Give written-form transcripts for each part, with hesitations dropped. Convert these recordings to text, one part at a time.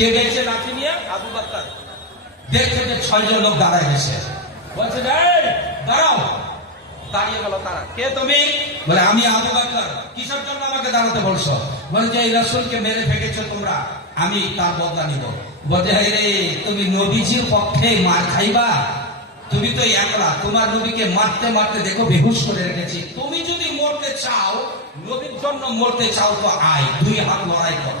কে গেছে লাঠি নিয়ে? আবু বকর। দেখছে যে 6 জন লোক দাঁড়ায় গেছে, বলছে এই দাঁড়াও। দাঁড়িয়ে গেল তারা। কে তুমি? বলে আমি আবু বকর। কিসের জন্য আমাকে দাঁড়াতে বলছো? বলে যে এই রাসূলকে মেরে ফেলেছো তোমরা, আমি তার বদলা নিব। বলে রে তুমি নবীজির পক্ষে মার খাইবা? তুমি তো একলা, তোমার নবীকে মারতে মারতে দেখো বেহুশ করে রেখেছি। তুমি যদি মরতে চাও, নবীর জন্য মরতে চাও তো আয়, 2 হাত লড়াই কর।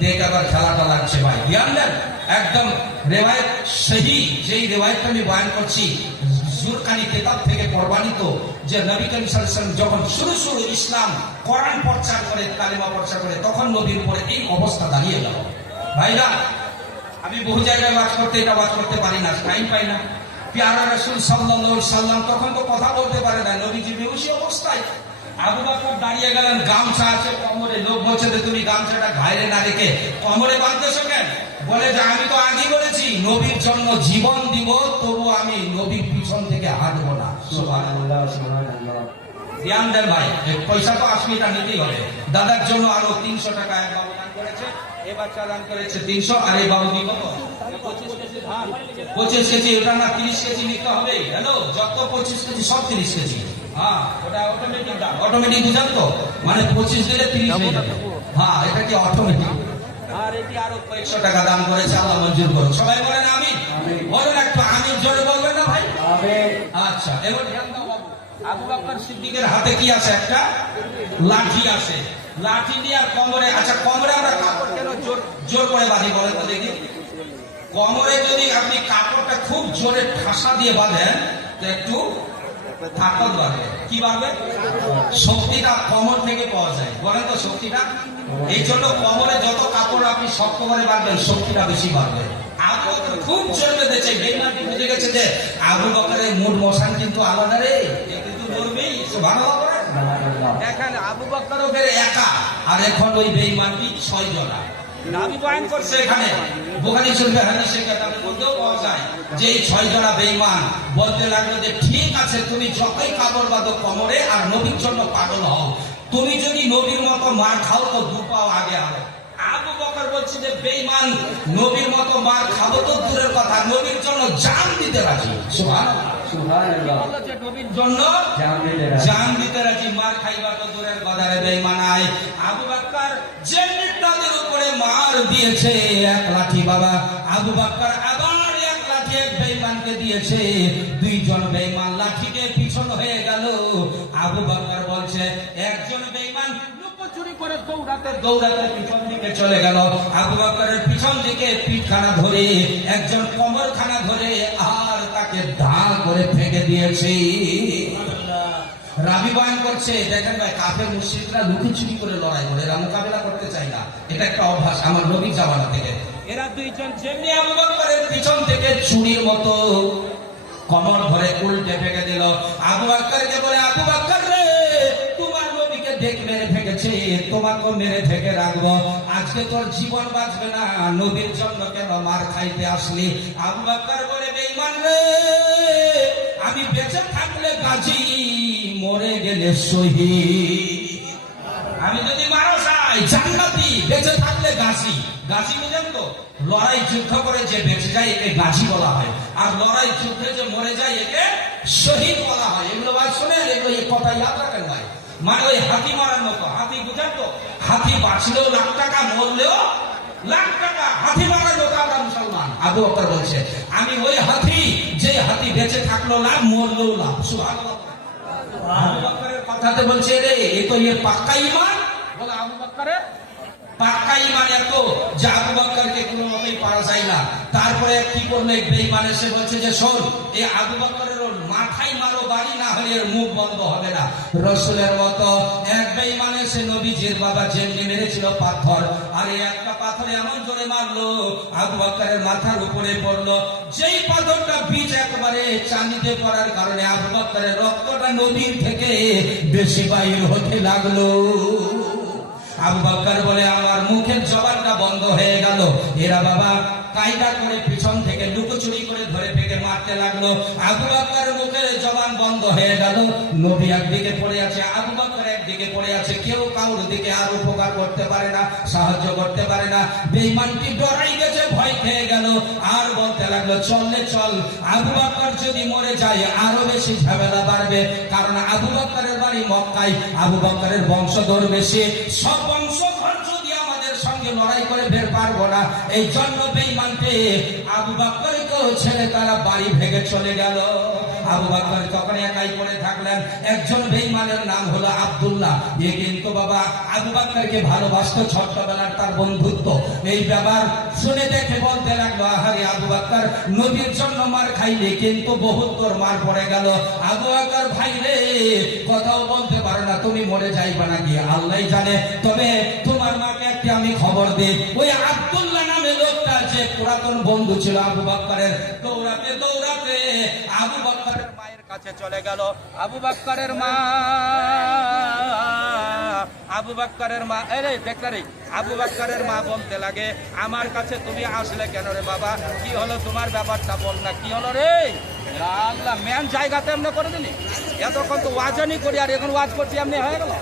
দেখ আবার খেলাটা লাগছে ভাই, জানলেন? একদম রেওয়ায়েত সহি, যেই রেওয়ায়েতটা আমি বয়ান করছি জুরকানি কিতাব থেকে প্রমাণিত, যে নবী করিম সাল্লাল্লাহু আলাইহি ওয়াসাল্লাম যখন শুরু ইসলাম কোরআন প্রচার করে, কালিমা প্রচার করে, তখন নবীর উপরে এই অবস্থা দাঁড়িয়ে গেল। ভাইরা, আমি বহু জায়গায় ওয়াজ করতে পারি না, টাইম পাই না। প্যারা রাসূল সাল্লাল্লাহু আলাইহি সাল্লাম তখন তো কথা বলতে পারে না, নবীজি বেহুশী অবস্থায়। আবু বকর দাঁড়িয়ে গেলেন, গামছা আছে কোমরে। লোক বলছে যে তুমি গামছাটা ঘাড়ে না রেখে কোমরে বাঁধতেছো কেন? বলে যে আমি তো আগেই বলেছি নবীর জন্য জীবন দিব, তবু আমি নবীর পিছন থেকে হাঁটবো না। সুবহানাল্লাহ, সুবহানাল্লাহ। ধ্যান দেন ভাই, পয়সা তো 80টা নিতেই হবে। দাদার জন্য আরো 300 টাকা এক বাবু দান করেছে, এ বাচ্চা দান করেছে 300, আর এই বাবু কি কত? 25 কেজি। ওটা না 30 কেজি নিতে হবে। হ্যালো, যত 25 কেজি সব 30 কেজি। হ্যাঁ, ওটা অটোমেটিক দাম। অটোমেটিক বুঝান তো, মানে 25 দিলে 30 হয়ে যাবে। হ্যাঁ, এটা কি অটোমেটিক। আর এটি আরো 100 টাকা দাম করেছে, আল্লাহ মঞ্জুর করুন। সবাই বলেন আমিন। বলেন একটু আমিন জোরে বলবেন না ভাই? আমিন। আচ্ছা, এবার ধ্যান দাও বাবু। আবু বকর সিদ্দিকের হাতে কি আছে? একটা লাঠি আছে। লাঠি নিয়ে আর কোমরে, আচ্ছা কোমরে আমরা কাপড় কেন জোর করে বাঁধি বলেন তো দেখি? কোমরে যদি আপনি কাপড়টা খুব জোরে ঠাসা দিয়ে বাঁধেন তো একটু তাকত বাড়বে। কি বাড়বে? শক্তিটা কোমর থেকে পাওয়া যায়, বলেন তো শক্তিটা। এই জন্য কোমরে যত কাপড় আপনি শক্ত করে বাঁধবেন, শক্তিটা বেশি বাড়বে। আবু বকর খুব জোর বেঁধেছে, বেঈমানটি বুঝে গেছে যে আবু বকরের মুড মশান কিন্তু আলাদা রে, কিন্তু নড়বেই। সুবহানাল্লাহ। দেখেন আবু বকরও বের একা, আর এখন ওই বেঈমানটি 6 জনা। নাবি বয়ান করছে এখানে, বুখারী শরীফের হাদিসের কিতাবের মধ্যেও পাওয়া যায় যে এই 6 জনা বেঈমান বলতে লাগলো যে ঠিক আছে, তুমি যতই কাপড় বাঁধো কোমরে, আর নবীর জন্য পাগল হও। তুমি যদি নবীর মতো মার খাও তো 2 পাও আগে আও। আবু বকর বলছে যে বেঈমান, নবীর মতো মার খাবো তো দূরের কথা, নবীর জন্য জান দিতে রাজি। সুবহানাল্লাহ, সুবহানাল্লাহ। নবীর জন্য জান দিতে রাজি, মার খাইবা তো দূরের কথা রে বেঈমানাই। আবু বকর যে তাদের উপরে মার দিয়েছে 1 লাঠি, বাবা আবু বকর আবার 1 লাঠি এক বেঈমানকে দিয়েছে। 2 জন বেঈমান লাঠিতে পিছন হয়ে গেল। আবু বকর বলছে একজন বেঈমান চুরি করে দৌড়াতে পিছন দিকে চলে গেল। আবু বকরের পিছন দিকে পিঠখানা ধরে, একজন কোমরখানা ধরে, আর তাকে ঢাল করে ফেঁকে দিয়েছে। রাবি বয়ান করছে, দেখেন ভাই, কাফের মুশরিকরা লুকোচুরি করে লড়াই করে, এরা মোকাবেলা করতে চায় না। এটা একটা অভ্যাস আমার নবীর জামানা থেকে। এরা 2 জন যেমনি আবু বকরের পিছন থেকে চুরির মতো কোমর ধরে উল্টে ফেঁকে দিল। আবু বকরকে বলে, আবু বকর রে, তোমার নবীকে দেখ মেরে ফেঁকেছে, তোমাকে মেরে ফেঁকে রাখবো। আজকে তোর জীবন বাঁচবে না, নবীর জন্য কেন মার খাইতে আসলি? আবু বকর বলে, বেঈমান রে, আমি বেঁচে থাকলে গাজী, মরে গেলে শহীদ। আমি যদি মারা যাই জান্নাতি, বেঁচে থাকলে গাজী। গাজী বুঝেন তো? লড়াই যুদ্ধ করে যে বেঁচে যায় একে গাজী বলা হয়, আর লড়াই যুদ্ধে যে মরে যায় একে শহীদ বলা হয়। এগুলো ভাই শোনেন, এগুলো এই কথা ইয়াদ রাখেন ভাই। মানে ওই হাতি মারার মতো। হাতি বুঝেন তো? হাতি বাঁচলেও লাখ টাকা, মরলেও লাখ টাকা। হাতি মারার মতো আমরা মুসলমান। আবু বকর বলছে আমি ওই হাতি, যে হাতি বেঁচে থাকলো লাভ, মরলেও লাভ। সুবহানাল্লাহ। আবু বকরের কথাতে বলছে রে, এ তো এর পাক্কা ঈমান। বলে আবু বকরের পাক্কা ঈমান এত যে আবু বকরকে কোনো মতেই পারা যায় না। তারপরে কি করলো, বেঈমান এসে বলছে যে শোন, এই আবু বকরের মাথায় মারো বাড়ি, না হলে এর মুখ বন্ধ হবে না। রসুলের মতো এক বেঈমান এসে নবীজির বাবা যেমনি মেরেছিল পাথর, আর এই একটা পাথর এমন জোরে মারলো আবু বকরের মাথার উপরে পড়লো। যেই পাথরটা বীজ একবারে চাঁদিতে পড়ার কারণে আবু বকরের রক্তটা নদীর থেকে বেশি বাইর হতে লাগলো। আবু বকর বলে আমার মুখের জবানটা বন্ধ হয়ে গেল। এরা বাবা কায়দা করে পিছন থেকে লুকোচুরি করে ধরে ফেকে মারতে লাগলো। আবু বকরের মুখের জবান বন্ধ হয়ে গেল। নবী একদিকে পড়ে আছে, আবু বকর একদিকে পড়ে আছে, কেউ কাউর দিকে আর উপকার করতে পারে না, সাহায্য করতে পারে না। বেঈমানটি ডরাই গেছে, ভয় খেয়ে গেল, আর বলতে লাগলো চললে চল, আবু বকর যদি মরে যায় আরো বেশি ঝামেলা বাড়বে, কারণ আবু বকরের বাড়ি মক্কায়, আবু বকরের বংশধর বেশি, সব বংশধর যদি আমাদের সঙ্গে লড়াই করে বের পারবো না। এই জন্য বেঈমানটি আবু বকরকেও ছেড়ে তারা বাড়ি ভেঙে চলে গেল। আবু বকর তখন একাই পড়ে থাকলেন। একজন বেঈমানের নাম হলো আব্দুল্লাহ। এ কিন্তু বাবা আবু বকরকে ভালোবাসতো, ছোট্টবেলার তার বন্ধুত্ব। এই ব্যাপার শুনে দেখে বলতে লাগলো, আহারে আবু বকর, নবীর জন্য মার খাইলে কিন্তু বহুত তোর মার পড়ে গেল। আবু বকর ভাই রে, কথাও বলতে পারো না, তুমি মরে যাইবা নাকি আল্লাহ জানে, তবে তোমার মাকে একটি আমি খবর দিই। ওই আব্দুল্লাহ নামে লোকটা, যে পুরাতন বন্ধু ছিল আবু বকরের, দৌড়াতে দৌড়াতে আবু বকরের মায়ের কাছে চলে গেল। আবু বকরের মা, আবু বকরের মা, এই দেখলে আবু বকরের মা বলতে লাগে, আমার কাছে তুমি আসলে কেন রে বাবা, কি হলো তোমার ব্যাপারটা বল না, কি হলো রে? আল্লাহ, মেন জায়গাতে এমনি করে দিলি, এতক্ষণ তো ওয়াজনই করি আর এখন ওয়াজ করছি এমনি হয়ে গেল,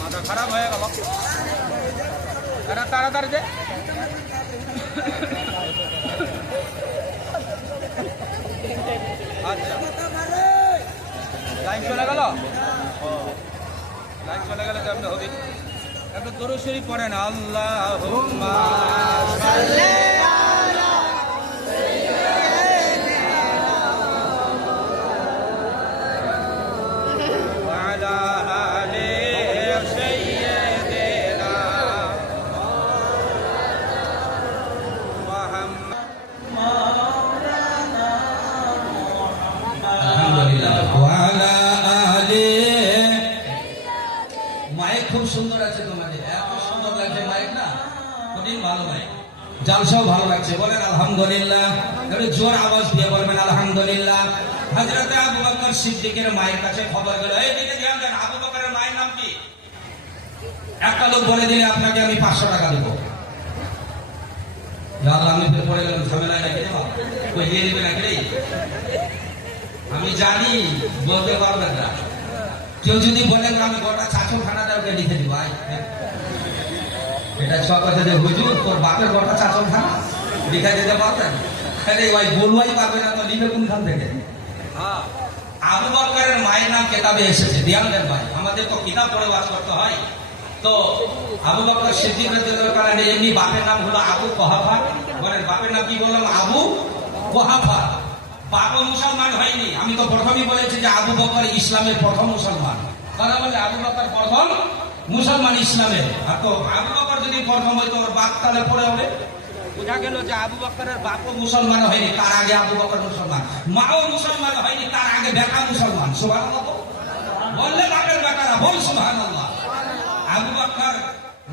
মাথা খারাপ হয়ে গেল। তাড়াতাড়ি দে। আচ্ছা, লাইন চলে গেল, লাইন চলে গেলে তো আপনি হবে একটু দরুদ শরীফ পড়েন, আল্লাহুম্মা সাল্লি আলা ওয়া আলা আলি সাইয়্যিদিনা মুহাম্মদ। আলহামদুলিল্লাহ। ওয়া আলা আলি। মাইক খুব সুন্দর আছে তোমাদের, এত সুন্দর লাগছে মাইক না, কঠিন ভালো মাইক, জালসাও ভালো লাগছে, বলেন আলহামদুলিল্লাহ। একটু জোর আওয়াজ দিয়ে বলবেন আলহামদুলিল্লাহ। হযরত আবু বকর সিদ্দিকের মায়ের কাছে খবর গেল, এই দিকে ধ্যান দেন, আবু বকরের মায়ের নাম কি? একটা লোক বলে দিলে আপনাকে আমি 500 টাকা দেবো। আল্লাহ, আমি পড়ে গেলাম ঝামেলায় নাকি রে, কই দিয়ে দিবে নাকি রে? আমি জানি বলতে পারবেন না, কেউ যদি বলেন আমি গোটা চাচলখানাটা ওকে লিখে দিব, এটা সব কথা যে হুজুর তোর বাপের গোটা চাচলখানা লিখে দিতে পারবেন? আরে ওই বলুয়াই পারবে না তো লিখে কোনখান থেকে? আবু বকরের মায়ের নাম কেতাবে এসেছে, ধ্যান দেন ভাই, আমাদের তো কিতাব পড়ে ওয়াজ করতে হয়। তো আবু বকর সিদ্দিক রাদিয়াল্লাহু তাআলা এমনি বাপের নাম হলো আবু কুহাফা। বলেন বাপের নাম কি বললাম? আবু কুহাফা। বাবা মুসলমান হয়নি, আমি তো প্রথমেই বলেছি যে আবু বকর ইসলামের প্রথম মুসলমান, কথা বলে আবু বকর প্রথম মুসলমান ইসলামের। আর তো আবু বকর যদি প্রথম হয়তো ওর বাপ তাহলে পরে হবে, বোঝা গেল যে আবু বকরের বাপও মুসলমান হয়নি, তার আগে আবু বকর মুসলমান, মাও মুসলমান হয়নি, তার আগে বেটা মুসলমান। সুবহানাল্লাহ বললে বাপের বেটারা বল সুবহানাল্লাহ। আবু বকর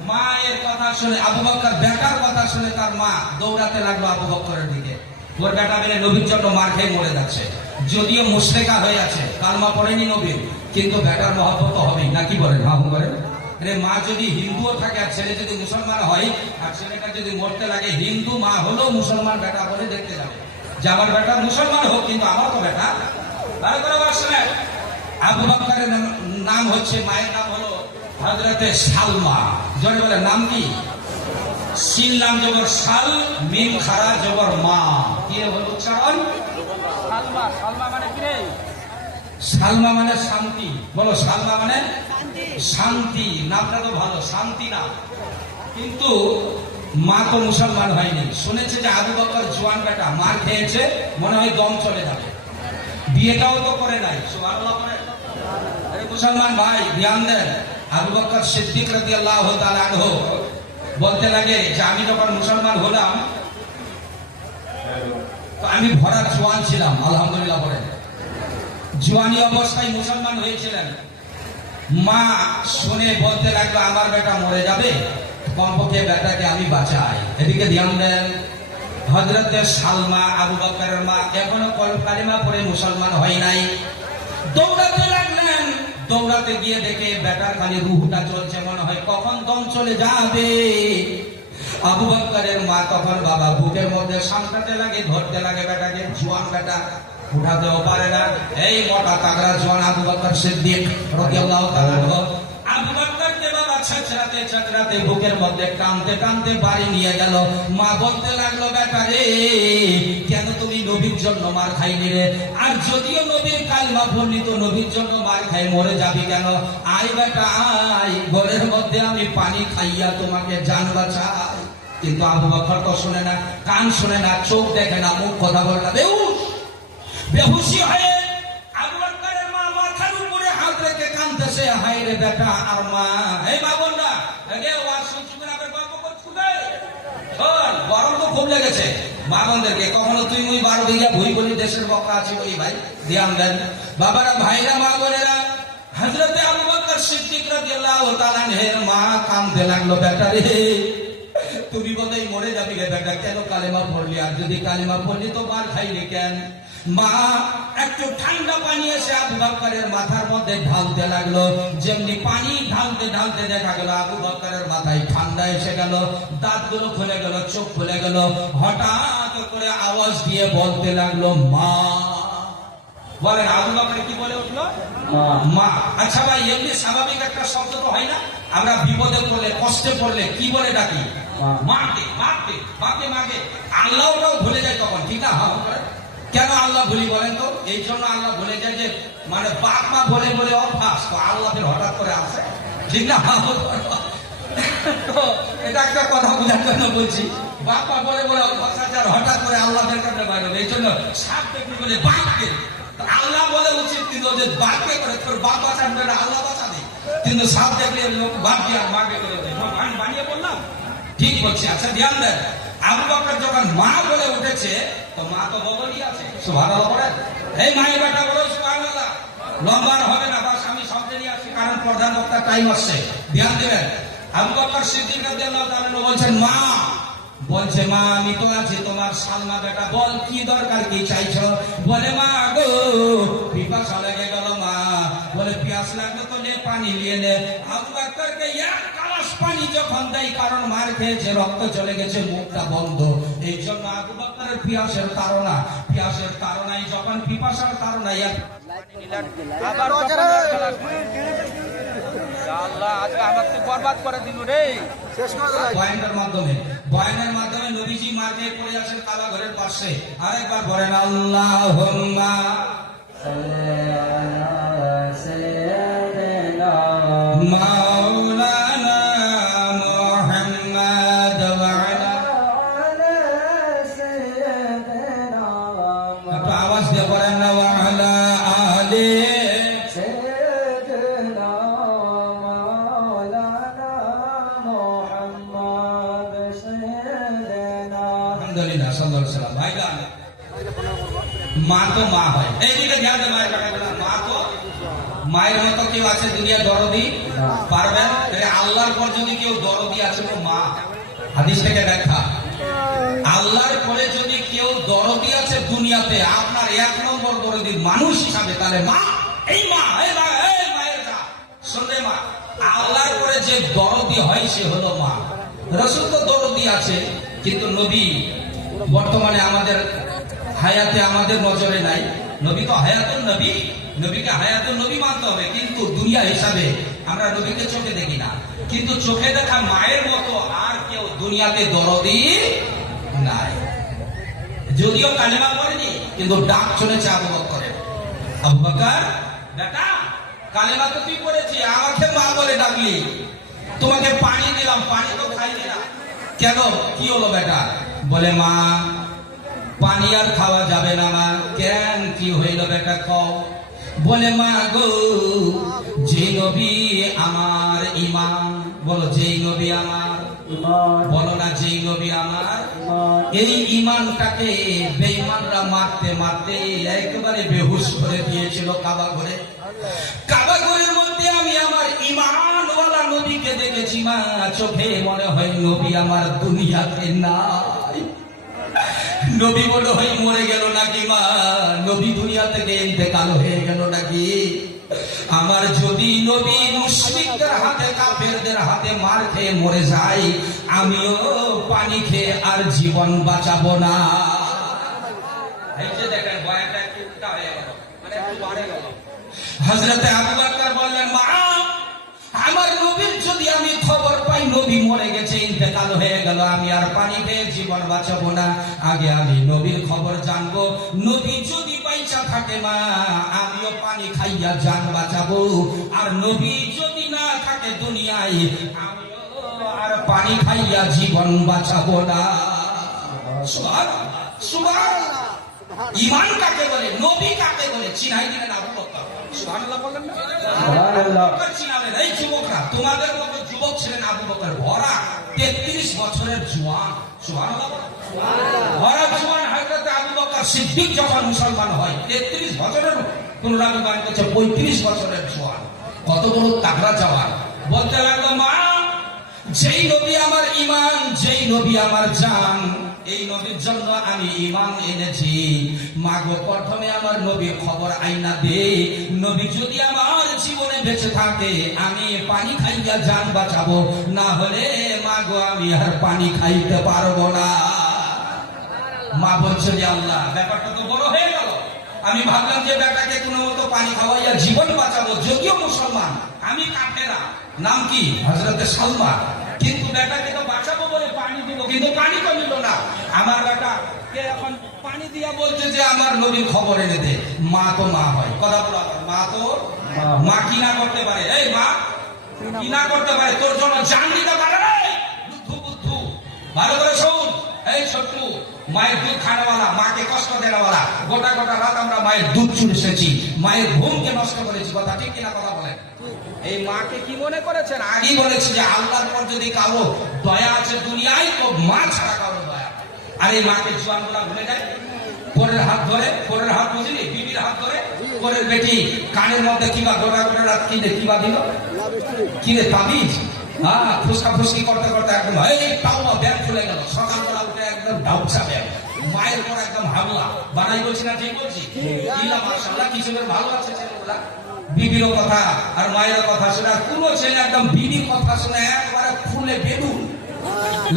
মায়ের কথা শুনে, আবু বকর বেটার কথা শুনে তার মা দৌড়াতে লাগলো আবু বকরের দিকে। ওর বেটা মেয়ে নবীর জন্য মার খেয়ে মরে যাচ্ছে, যদিও মুশরিকা হয়ে আছে, কালমা পড়েনি নবীর, কিন্তু বেটার মহব্বত হবেই নাকি বলেন? হাম করেন। মা যদি হিন্দুও থাকে আর ছেলে যদি মুসলমান হয়, আর ছেলেটা যদি মরতে লাগে, হিন্দু মা হলো মুসলমান বেটা বলে দেখতে যাবে যে আমার বেটা মুসলমান হোক, কিন্তু আমার তো বেটা। ভালো করে বলছেন, আবু বকরের নাম হচ্ছে, মায়ের নাম হলো হযরতে সালমা। জোরে বলে নাম কি? সিন লাম জবর সাল, মিম খারা জবর মা, কি হলো উচ্চারণ? সালমা। সালমা মানে কি রে? সালমা মানে শান্তি। বলো সালমা মানে শান্তি। নামটা তো ভালো, শান্তি না, কিন্তু মা তো মুসলমান হয়নি। শুনেছে যে আবু বকর জোয়ান বেটা, মার খেয়েছে, মনে হয় দম চলে যাবে, বিয়েটাও তো করে নাই। সুবহানাল্লাহ করে। আরে মুসলমান ভাই ধ্যান দেন, আবু বকর সিদ্দিক রাদিয়াল্লাহু তাআলা আনহু বলতে লাগে যে আমি যখন মুসলমান হলাম তো আমি ভরা জোয়ান ছিলাম, আলহামদুলিল্লাহ বলেন, জোয়ানি অবস্থায় মুসলমান হয়েছিলেন। মা শুনে বলতে লাগলো আমার বেটা মরে যাবে, কমপক্ষে বেটাকে আমি বাঁচাই। এদিকে ধ্যান দেন, হযরতে সালমা আবু বকরের মা এখনো কালিমা পড়ে মুসলমান হয় নাই। দৌড়াতে লাগলেন, দৌড়াতে গিয়ে দেখে বেটার খালি রুহটা চলছে, মনে হয় কখন দম চলে যাবে। আবু বকরের মা তখন বাবা বুকের মধ্যে সামটাতে লাগে, ধরতে লাগে বেটাকে, জোয়ান বেটা। উঠাতেও পারে না। এই মোটা তাগড়া জওয়ান আবু বকর সিদ্দিক রাদিয়াল্লাহু তাআলা আবু বকরকে বাবা ছাচরাতে ছাচরাতে বুকের মধ্যে টানতে টানতে বাড়ি নিয়ে গেল। মা বলতে লাগলো, বেটা রে, কেন তুমি নবীর জন্য মার খাইনি রে? আর যদিও নবীর কালিমা পড়লি তো নবীর জন্য মার খাই মরে যাবি কেন? আয় বেটা আয়, ঘরের মধ্যে আমি পানি খাইয়া তোমাকে জান বাঁচাই। কিন্তু আবু বকর তো শোনে না, কান শোনে না, চোখ দেখে না, মুখ কথা বলে না, বেহুশি হয়ে আবু বকরের মা মাথার উপরে হাত রেখে কাঁদতেছে, হায় রে বেটা আর মা। এই মা বোনরা, আগে ওয়াজ শুনছি না, আপনি গল্প করছি শোন, গরম তো খুব লেগেছে মা বোনদেরকে। কখনো তুই মুই 12 বিঘা ভুই বলি দেশের বকরা আছে বলি ভাই ধ্যান দেন বাবারা, ভাইরা, মা বোনেরা। হযরতে আবু বকর সিদ্দিক রাদিয়াল্লাহু তাআলা এর মা কাঁদতে লাগলো, বেটা রে, তুমি বোধহয় মরে যাবি রে বেটা, কেন কালেমা পড়লি? আর যদি কালেমা পড়লি তো মার খাইলি কেন? মা একটু ঠান্ডা পানি এসে আবু বকরের মাথার মধ্যে ঢালতে লাগলো। যেমনি পানি ঢালতে ঢালতে দেখা গেল আবু বকরের মাথায় ঠান্ডা এসে গেল, দাঁতগুলো খুলে গেল, চোখ খুলে গেল। হঠাৎ করে আওয়াজ দিয়ে বলতে লাগলো, মা। বলেন আবু বকর কি বলে উঠলো? মা। আচ্ছা ভাই, এমনি স্বাভাবিক একটা শব্দ তো হয় না? আমরা বিপদে পড়লে, কষ্টে পড়লে কি বলে ডাকি? মাকে, মাকে, মাকে, মাকে। আল্লাহটাও ভুলে যায় তখন, ঠিক না? কেন আল্লাহ ভুলি বলেন তো? এই জন্য আল্লাহ ভুলে যায় যে মানে বাপ মা বলে বলে অভ্যাস, তো আল্লাহ হঠাৎ করে আসে, ঠিক না? তো এটা একটা কথা বোঝার জন্য বলছি, বাপ মা বলে বলে অভ্যাস আছে, আর হঠাৎ করে আল্লাহ বের করতে পারে। এই জন্য সাপ দেখবি বলে বাপকে, আল্লাহ বলে উচিত কিন্তু যে বাপকে করে, তোর বাপ বাঁচাবে না, আল্লাহ বাঁচাবে। কিন্তু সাপ দেখলে লোক বাপকে আর মাকে করে বানিয়ে বললাম, ঠিক বলছি। আচ্ছা ধ্যান দেন, আবু বকর যখন মা বলে উঠেছে তো মা তো বদলই আছে, সুবহানাল্লাহ বলেন। এই মায়ের বেটা বলো সুবহানাল্লাহ। লম্বা হবে না, বাস আমি শব্দে নিয়ে আসছি, কারণ প্রধান বক্তার টাইম আসছে, ধ্যান দেবেন। আবু বকর সিদ্দিক রাদিয়াল্লাহু তাআলা বলছেন, মা। বলছে, মা আমি তো আছি তোমার সালমা বেটা, বল কি দরকার, কি চাইছো? বলে, মা গো পিপাসা লেগে গেল মা। বলে, পিয়াস লাগলো তো নে, পানি নিয়ে নে। আবু বকরকে এক গ্লাস পানি যখন দেয়, কারণ মার খেয়েছে, রক্ত চলে গেছে, মুখটা বন্ধ, এই জন্য আবু বকরের পিয়াসের তাড়না, পিয়াসের তাড়নায় যখন পিপাসার তাড়নায় আল্লাহ আজকে আমাকে বরবাদ করে দিল রে। বয়ানের মাধ্যমে নবীজি মার্কে পড়ে আছেন কাবা ঘরের পাশে। আরেকবার বলেন, আল্লাহুম্মা মাওলানা মুহাম্মদ ওয়া আলা সাইয়্যিদিনা, একটু আওয়াজ দিয়ে বলেন না, ওয়া আলা আলি সাইয়্যিদিনা মাওলানা মুহাম্মদ সাইয়্যিদিনা। আলহামদুলিল্লাহ, সাল্লাল্লাহু আলাইহি ওয়াসাল্লাম। ভাইরা, মা তো মা হয়, এইদিকে ধ্যান দেন। মায়ের কথা বলেন, মা তো মায়ের মতো কেউ আছে দুনিয়া দরদি পারবেন? আল্লাহর পর যদি কেউ দরদি আছে তো মা। হাদিস থেকে ব্যাখ্যা, আল্লাহর পরে যদি কেউ দরদি আছে দুনিয়াতে, আপনার 1 নম্বর দরদি মানুষ হিসাবে, তাহলে মা। এই মা, এই মা, এই মায়ের যা শুনলে মা। আল্লাহর পরে যে দরদি হয় সে হলো মা। রাসূল তো দরদি আছে, কিন্তু নবী বর্তমানে আমাদের হায়াতে আমাদের নজরে নাই। নবী তো হায়াতুন নবী, নবীকে হায়াতুন নবী মানতে হবে, কিন্তু দুনিয়া হিসাবে আমরা নবীকে চোখে দেখি না। কিন্তু চোখে দেখা মায়ের মতো আর কেউ দুনিয়াতে দরদি নাই। যদিও কালেমা পড়েনি, কিন্তু ডাক চলেছে আবু বকরের। আবু বকর বেটা, কালেমা তো তুই পড়েছি, আমাকে মা বলে ডাকলি, তোমাকে পানি দিলাম, পানি তো খাইলি না কেন? কি হলো বেটা? বলে, মা পানি আর খাওয়া যাবে না মা। কেন, কি হইল বেটা কও? বলে, মা গো, যে নবী আমার ইমান, বলো যেই নবী আমার ইমান, বলো না যেই নবী আমার এই ইমানটাকে বেঈমানরা মারতে মারতে একেবারে বেহুশ করে দিয়েছিল কাবা ঘরে। কাবা ঘরের মধ্যে আমি আমার ইমানওয়ালা নবীকে দেখেছি মা, চোখে মনে হয় নবী আমার দুনিয়াতে নাই। নবী মনে হয় মরে গেল নাকি মা, নবী দুনিয়া থেকে ইন্তেকাল হয়ে গেল নাকি? আমার যদি নবী মুশরিকদের হাতে, কাফেরদের হাতে মার খেয়ে মরে যায়, আমিও পানি খেয়ে আর জীবন বাঁচাবো না। এই যে দেখেন বয়ানটা একটু উল্টা হযরতে আবু বকর বললেন, মা আমার নবীর যদি আমি খবর পাই নবী মরে গেছে, ইন্তেকাল হয়ে গেল, আমি আর পানি খেয়ে জীবন বাঁচাবো না। আগে আমি নবীর খবর জানবো। নবী যদি পয়সা থাকে মা, আমিও পানি খাইয়া জান বাঁচাবো। আর নবী যদি না থাকে দুনিয়ায়, আমিও আর পানি খাইয়া জীবন বাঁচাবো না। সুবহানাল্লাহ, সুবহানাল্লাহ। ঈমান কাকে বলে, নবী কাকে বলে চিনাই দিলেন আবু বকর। সুবহানাল্লাহ বলেন না? সুবহানাল্লাহ। চিনালেন। এই যুবকরা, তোমাদের মতো যুবক ছিলেন আবু বকর, ভরা 33 বছরের জওয়ান। সুবহানাল্লাহ বলেন। সুবহানাল্লাহ। ভরা জওয়ান হযরত আবু বকর সিদ্দিক যখন মুসলমান হয়, 33 বছরের, কোন রাবি বার করছে 35 বছরের জওয়ান। কত বড় তাগড়া জওয়ান। বলতে লাগলো, মা যেই নবী আমার ঈমান, যেই নবী আমার জান, এই নবীর জন্য আমি ঈমান এনেছি। মাগো প্রথমে আমার নবীর খবর আইনা দে। নবী যদি আমার জীবনে বেঁচে থাকে, আমি পানি খাইয়া জান বাঁচাবো, না হলে মাগো আমি আর পানি খাইতে পারবো না। মা বলছে, যে আল্লাহ, ব্যাপারটা তো বড় হয়ে গেল। আমি ভাবলাম যে বেটাকে কোনো মতো পানি খাওয়াইয়া জীবন বাঁচাবো, যদিও মুসলমান, আমি কাফেরা। নাম কি? হযরতে সালমা। কিন্তু বেটাকে তো বাঁচাবো বলে পানি দিব, কিন্তু পানি তো নিল না। আমার বেটা কে এখন পানি দিয়া বলছে যে আমার নবীর খবর এনে দে। মা তো মা হয়, কথা বলা, মা তো মা কি না করতে পারে? এই মা কি না করতে পারে? তোর জন্য জান দিতে পারে না। বুদ্ধু বুদ্ধু, ভালো করে শোন। এই শত্রু, মায়ের দুধ খাওয়ালা, মাকে কষ্ট দেওয়ালা, গোটা গোটা রাত আমরা মায়ের দুধ চুষেছি, মায়ের ঘুমকে নষ্ট করেছি। কথা ঠিক কিনা? কথা বলেন। এই মাকে কি মনে করেছেন? আগেই বলেছি যে আল্লাহর পর যদি কারো দয়া আছে দুনিয়ায়, তো মা ছাড়া কারো দয়া। আর এই মাকে জোয়ানগুলা ভুলে যায়। পরের হাত ধরে, পরের হাত বুঝলি, বিবির হাত ধরে, পরের বেটি কানের মধ্যে কিবা গোটা গোটা রাত কিবা দিল, কিনে তাবিজ, হ্যাঁ, ফুসকা ফুসকি করতে করতে একদম এই টাওয়া ব্যাগ খুলে গেল। সকালবেলা উঠে একদম ডাউচা ব্যাগ, মায়ের পর একদম হামলা বানাই। বলছি না ঠিক বলছি? মাশাআল্লাহ, কিছু ভালো আছে ছেলেগুলা। বিবির কথা আর মায়ের কথা শুনে, আর পুরো ছেলে একদম বিবির কথা শুনে একবারে ফুলে বেদুন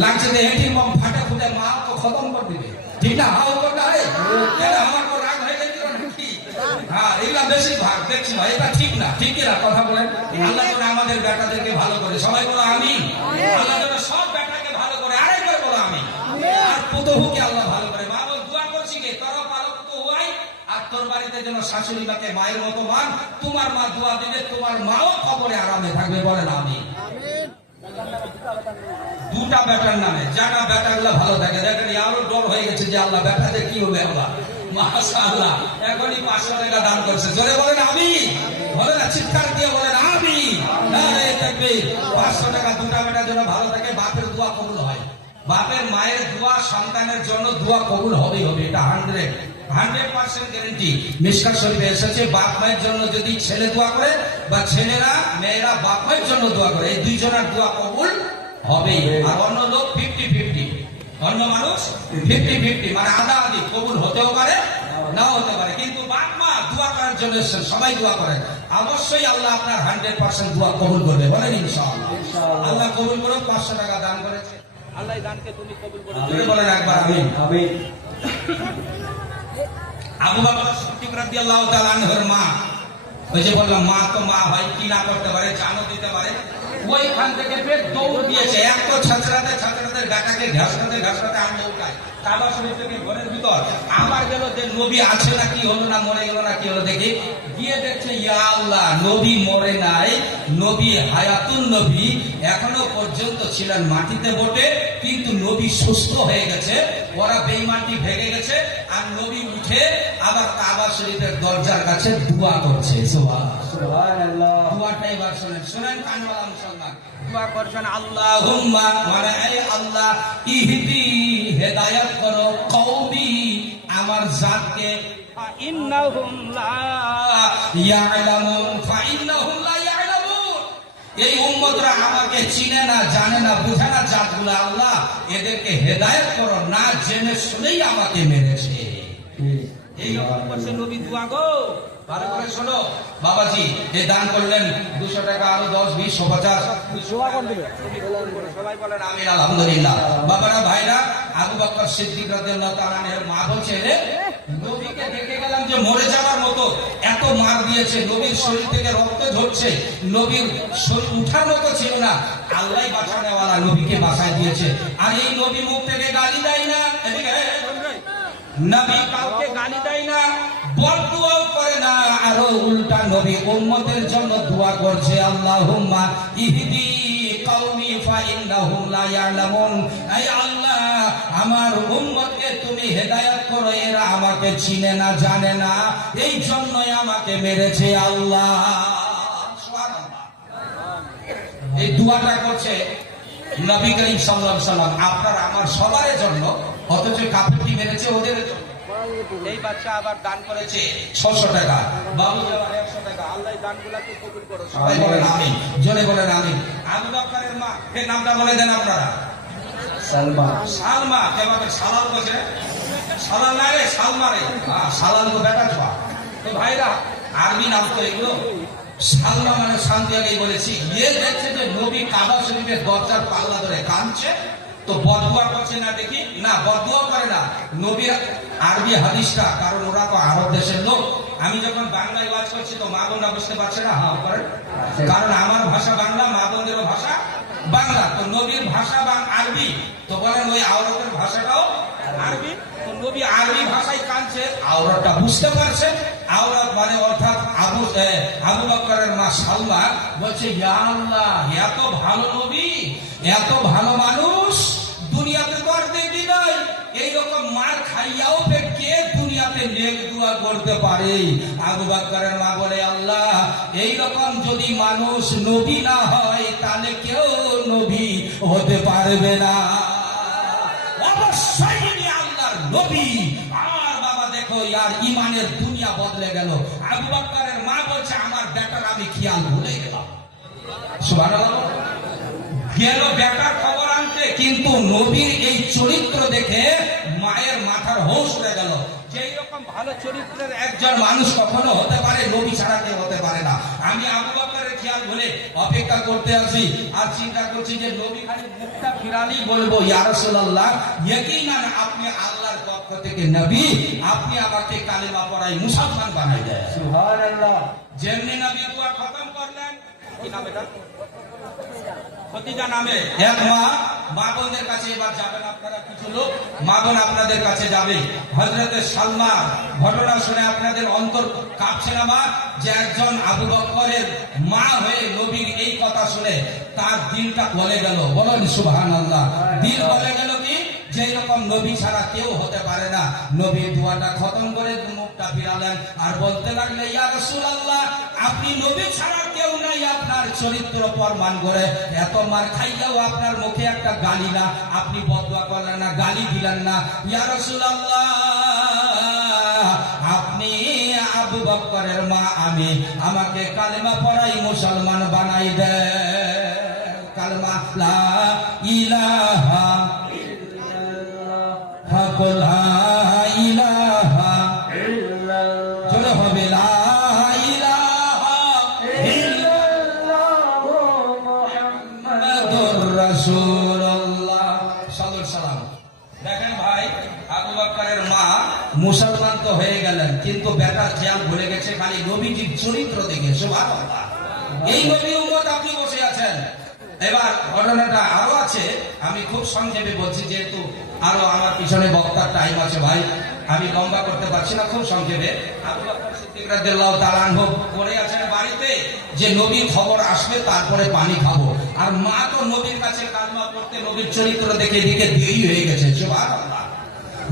লাগছে। যে হেঁটির মম ফাটে ফুটে মা তো খতম করে দিবে, ঠিক না? হাও করতে হয়, আমার তো রাগ হয়ে গেছিল নাকি? হ্যাঁ, এগুলা বেশি ভাগ দেখছি না, এটা ঠিক না। ঠিক না? কথা বলেন। আল্লাহ যেন আমাদের বেটাদেরকে ভালো করে, সবাই বলো আমিন। আল্লাহ যেন সব বেটাকে ভালো করে, আরেকবার বলো আমিন। আর পুতহুকে আল্লাহ ভালো করে। মা বল, দোয়া করছি কে তোরা ভালো তো হওয়াই। আর তোর বাড়িতে যেন শাশুড়ি মাকে মায়ের মতো মান, তোমার মা দোয়া দিলে তোমার মাও খবরে আরামে থাকবে। বলেন আমিন। দুটা বেটার নামে, যারা বেটাগুলো ভালো থাকে, দেখেন আরো ডর হয়ে গেছে যে আল্লাহ বেটাতে কি হবে। আল্লাহ মাশাআল্লাহ, এখনই 500 টাকা দান করছে। জোরে বলেন আমিন। বলেন না, চিৎকার দিয়ে বলেন আমিন। আরে তাকবীর। 500 টাকা দুটা বেটার জন্য ভালো থাকে, বাপের দোয়া কবুল হয়। বাপের মায়ের দোয়া সন্তানের জন্য দোয়া কবুল হবেই হবে, এটা 100% গ্যারান্টি। মিশকাত শরীফে এসেছে, বাপ মায়ের জন্য যদি ছেলে দোয়া করে, বা ছেলেরা মেয়েরা বাপ মায়ের জন্য দোয়া করে, এই দুইজনের দোয়া কবুল হবেই। আর অন্য লোক 50-50, অন্য মানুষ 50-50, মানে আধা আধি, কবুল হতেও পারে নাও হতে পারে। কিন্তু বাপ মা দোয়া করার জন্য এসেছেন, সবাই দোয়া করেন, অবশ্যই আল্লাহ আপনার 100% দোয়া কবুল করবে। বলেন ইনশাআল্লাহ। আল্লাহ কবুল করুন। 500 টাকা দান করেছে, আল্লাহ দানকে তুমি কবুল করো। বলেন একবার আমিন। আমিন। আবু বকর সিদ্দিক রাদিয়াল্লাহু তাআলা আনহুর মা, ওই যে বললাম মা তো মা হয়, কি না করতে পারে, জানও দিতে পারে। ওইখান থেকে ফের দৌড় দিয়েছে, এক তো ছাত্রাতে বেটাকে ঘাসটাতে আমি উঠাই কাবা শরীফ থেকে ঘরের ভিতর। আবার গেল যে নবী আছে না কি হলো, না মরে গেল না কি হলো দেখি, গিয়ে দেখছে ইয়া আল্লাহ, নবী মরে নাই, নবী হায়াতুন নবী এখনো পর্যন্ত ছিলেন মাটিতে বটে, কিন্তু নবী সুস্থ হয়ে গেছে। ওরা বেঈমানটি ভেঙে গেছে, আর নবী উঠে আবার কাবা শরীফের দরজার কাছে দোয়া করছে। সুবহানাল্লাহ। দোয়াটা এবার শুনেন, শুনেন কানওয়ালা মুসলমান। দোয়া করছেন, আল্লাহুম্মা, মানে এই আল্লাহ, ইহদি, হেদায়েত করো, কওমি, আমার জাতকে, ফাইন্নাহুম লা ইয়ালামুন, ফাইন্নাহুম লা ইয়ালামুন, এই উম্মতরা আমাকে চিনে না, জানে না, বুঝে না জাতগুলো। আল্লাহ এদেরকে হেদায়েত করো, না জেনে শুনেই আমাকে মেরেছে। এই রকম করছে নবী দোয়া গো। ভালো করে শোনো বাবাজি, এই দান করলেন 200 টাকা, আরো 10, 20, 50, সবাই বলেন আমিন। আলহামদুলিল্লাহ। বাবারা ভাইরা, আবু বকর সিদ্দিক রাদিয়াল্লাহু তাআলা আনহুর মা বলছে, রে নবীকে দেখে গেলাম যে মরে যাওয়ার মতো, এত মার দিয়েছে, নবীর শরীর থেকে রক্ত ঝরছে, নবীর শরীর উঠার মতো ছিল না, আল্লাহ বাঁচানেওয়ালা নবীকে বাঁচায় দিয়েছে। আর এই নবী মুখ থেকে গালি দেয় না, এদিকে নবী কাউকে গালি দেয় না, বদদুয়াও করে না, আরো উল্টা নবী উম্মতের জন্য দোয়া করছে, আল্লাহুম্মা ইহদি কওমি ফাইন্নাহুম লা ইয়ালামুন। আয় আল্লাহ, আমার উম্মতকে তুমি হেদায়েত করো, এরা আমাকে চিনে না, জানে না, এই জন্যই আমাকে মেরেছে আল্লাহ। সুবহানাল্লাহ। এই দোয়াটা করছে নবী করিম সাল্লাল্লাহু আলাইহি সাল্লাম আপনার আমার সবার জন্য, অথচ কাফেরটি মেরেছে ওদের জন্য। এই বাচ্চা আবার দান করেছে 600 টাকা, বাবু আবার 100 টাকা। আল্লাহ দানগুলোকে কবুল করো, সবাই বলেন আমিন, জোরে বলেন আমিন। আবু বকরের মা, এর নামটা বলে দেন আপনারা। সালমা। সালমা কেমন সালাল বসে, সালাল না রে, সালমা রে। হ্যাঁ, সালাল তো বেটা ছোয়া। তো ভাইরা আরবি নাম তো এগুলো। সালমা মানে শান্তি, আগেই বলেছি। ইয়ে দেখছে যে নবী কাবা শরীফের দরজার পাল্লা ধরে কাঁদছে, তো বদদুয়া করছে না, দেখি না, বদদুয়া করে না, নবীর আরবি হাদিসটা, কারণ ওরা তো আরব দেশের লোক। আমি যখন বাংলায় ওয়াজ করছি তো মা বোনরা বুঝতে পারছে না, হ্যাঁ করেন, কারণ আমার ভাষা বাংলা, মা বোনদেরও ভাষা বাংলা, তো নবীর ভাষা আরবি, তো বলেন ওই আওরাতের ভাষাটাও আরবি, তো নবী আরবি ভাষায় কাঁদছে, আওরাতটা বুঝতে পারছে। আওরাত মানে অর্থাৎ আবু বকরের মা সালমা বলছে, ইয়া আল্লাহ, এত ভালো নবী, এত ভালো মানুষ দুনিয়াতে তো আর দেখি নাই, এইরকম মার খাইয়াও কে দুনিয়াতে নেক দোয়া করতে পারে। আবু বকরের মা বলে, আল্লাহ, এইরকম যদি মানুষ নবী না হয় তাহলে কেউ নবী হতে পারবে না, অবশ্যই ইনি আল্লাহর নবী। আর বাবা দেখো, ইয়ার ইমানের দুনিয়া বদলে গেল। আবু বকরের মা বলছে, আমার বেটার আমি খেয়াল ভুলে গেলাম। সুবহানাল্লাহ। গেল বেটার খবর আনতে, কিন্তু নবীর এই চরিত্র দেখে মায়ের মাথার হোশ উড়ে গেল। যেই রকম ভালো চরিত্রের একজন মানুষ কখনো হতে পারে, নবী ছাড়া কেউ হতে পারে না। আমি আবু বকরের খেয়াল ভুলে অপেক্ষা করতে আছি, আর চিন্তা করছি যে নবী খালি মুখটা ফিরালেই বলবো, ইয়া রাসূলুল্লাহ, ইয়াকিনান আপনি আল্লাহর পক্ষ থেকে নবী, আপনি আমাকে কালেমা পড়াই মুসলমান বানাই দেন। সুবহানাল্লাহ। যেমনি নবী দোয়া খতম করলেন, কি নাম এটা, খদিজা নামে এক মা বোনদের কাছে এবার যাবেন আপনারা, কিছু লোক মা বোন আপনাদের কাছে যাবে। হযরতে সালমা ঘটনা শুনে আপনাদের অন্তর কাঁপছে না মা, যে একজন আবু বকরের মা হয়ে নবীর এই কথা শুনে তার দিলটা গলে গেল। বলেন সুবহানাল্লাহ। দিল গলে গেল কি, যে এরকম নবী ছাড়া কেউ হতে পারে না। নবীর দোয়াটা খতম করে মুখটা ফিরালেন আর বলতে লাগলেন, ইয়া রাসূলুল্লাহ, আপনি নবী ছাড়া কেউ নাই, আপনার চরিত্র প্রমাণ করে, এত মার খাইয়াও আপনার মুখে একটা গালি না, আপনি বদদুয়া করলেন না, গালি দিলেন না। ইয়া রাসূলুল্লাহ, আপনি আবু বকরের মা, আমি, আমাকে কালেমা পড়াই মুসলমান বানাই দেন। কালেমা লা ইলাহা জোরে হবে, লা ইলাহা ইল্লাল্লাহু মুহাম্মাদুর রাসূলুল্লাহ সাল্লাল্লাহু সাল্লাম। দেখেন ভাই, আবু বকরের মা মুসলমান তো হয়ে গেলেন, কিন্তু বেটার খেয়াল ভুলে গেছে খালি নবীজির চরিত্র দেখে। সুবহানাল্লাহ। এই নবী উম্মত আপনি বসে আছেন। এবার ঘটনাটা আরো আছে, আমি খুব সংক্ষেপে বলছি, যেহেতু আরো আমার পিছনে বক্তার টাইম আছে ভাই, আমি লম্বা করতে পারছি না, খুব সংক্ষেপে। আবু বকর সিদ্দিক রাদিয়াল্লাহু তাআলা আনহু পড়ে আছেন বাড়িতে যে নবীর খবর আসবে, তারপরে পানি খাবো। আর মা তো নবীর কাছে কালেমা পড়তে, নবীর চরিত্র দেখে দিকে দেরি হয়ে গেছে। সুবহানাল্লাহ।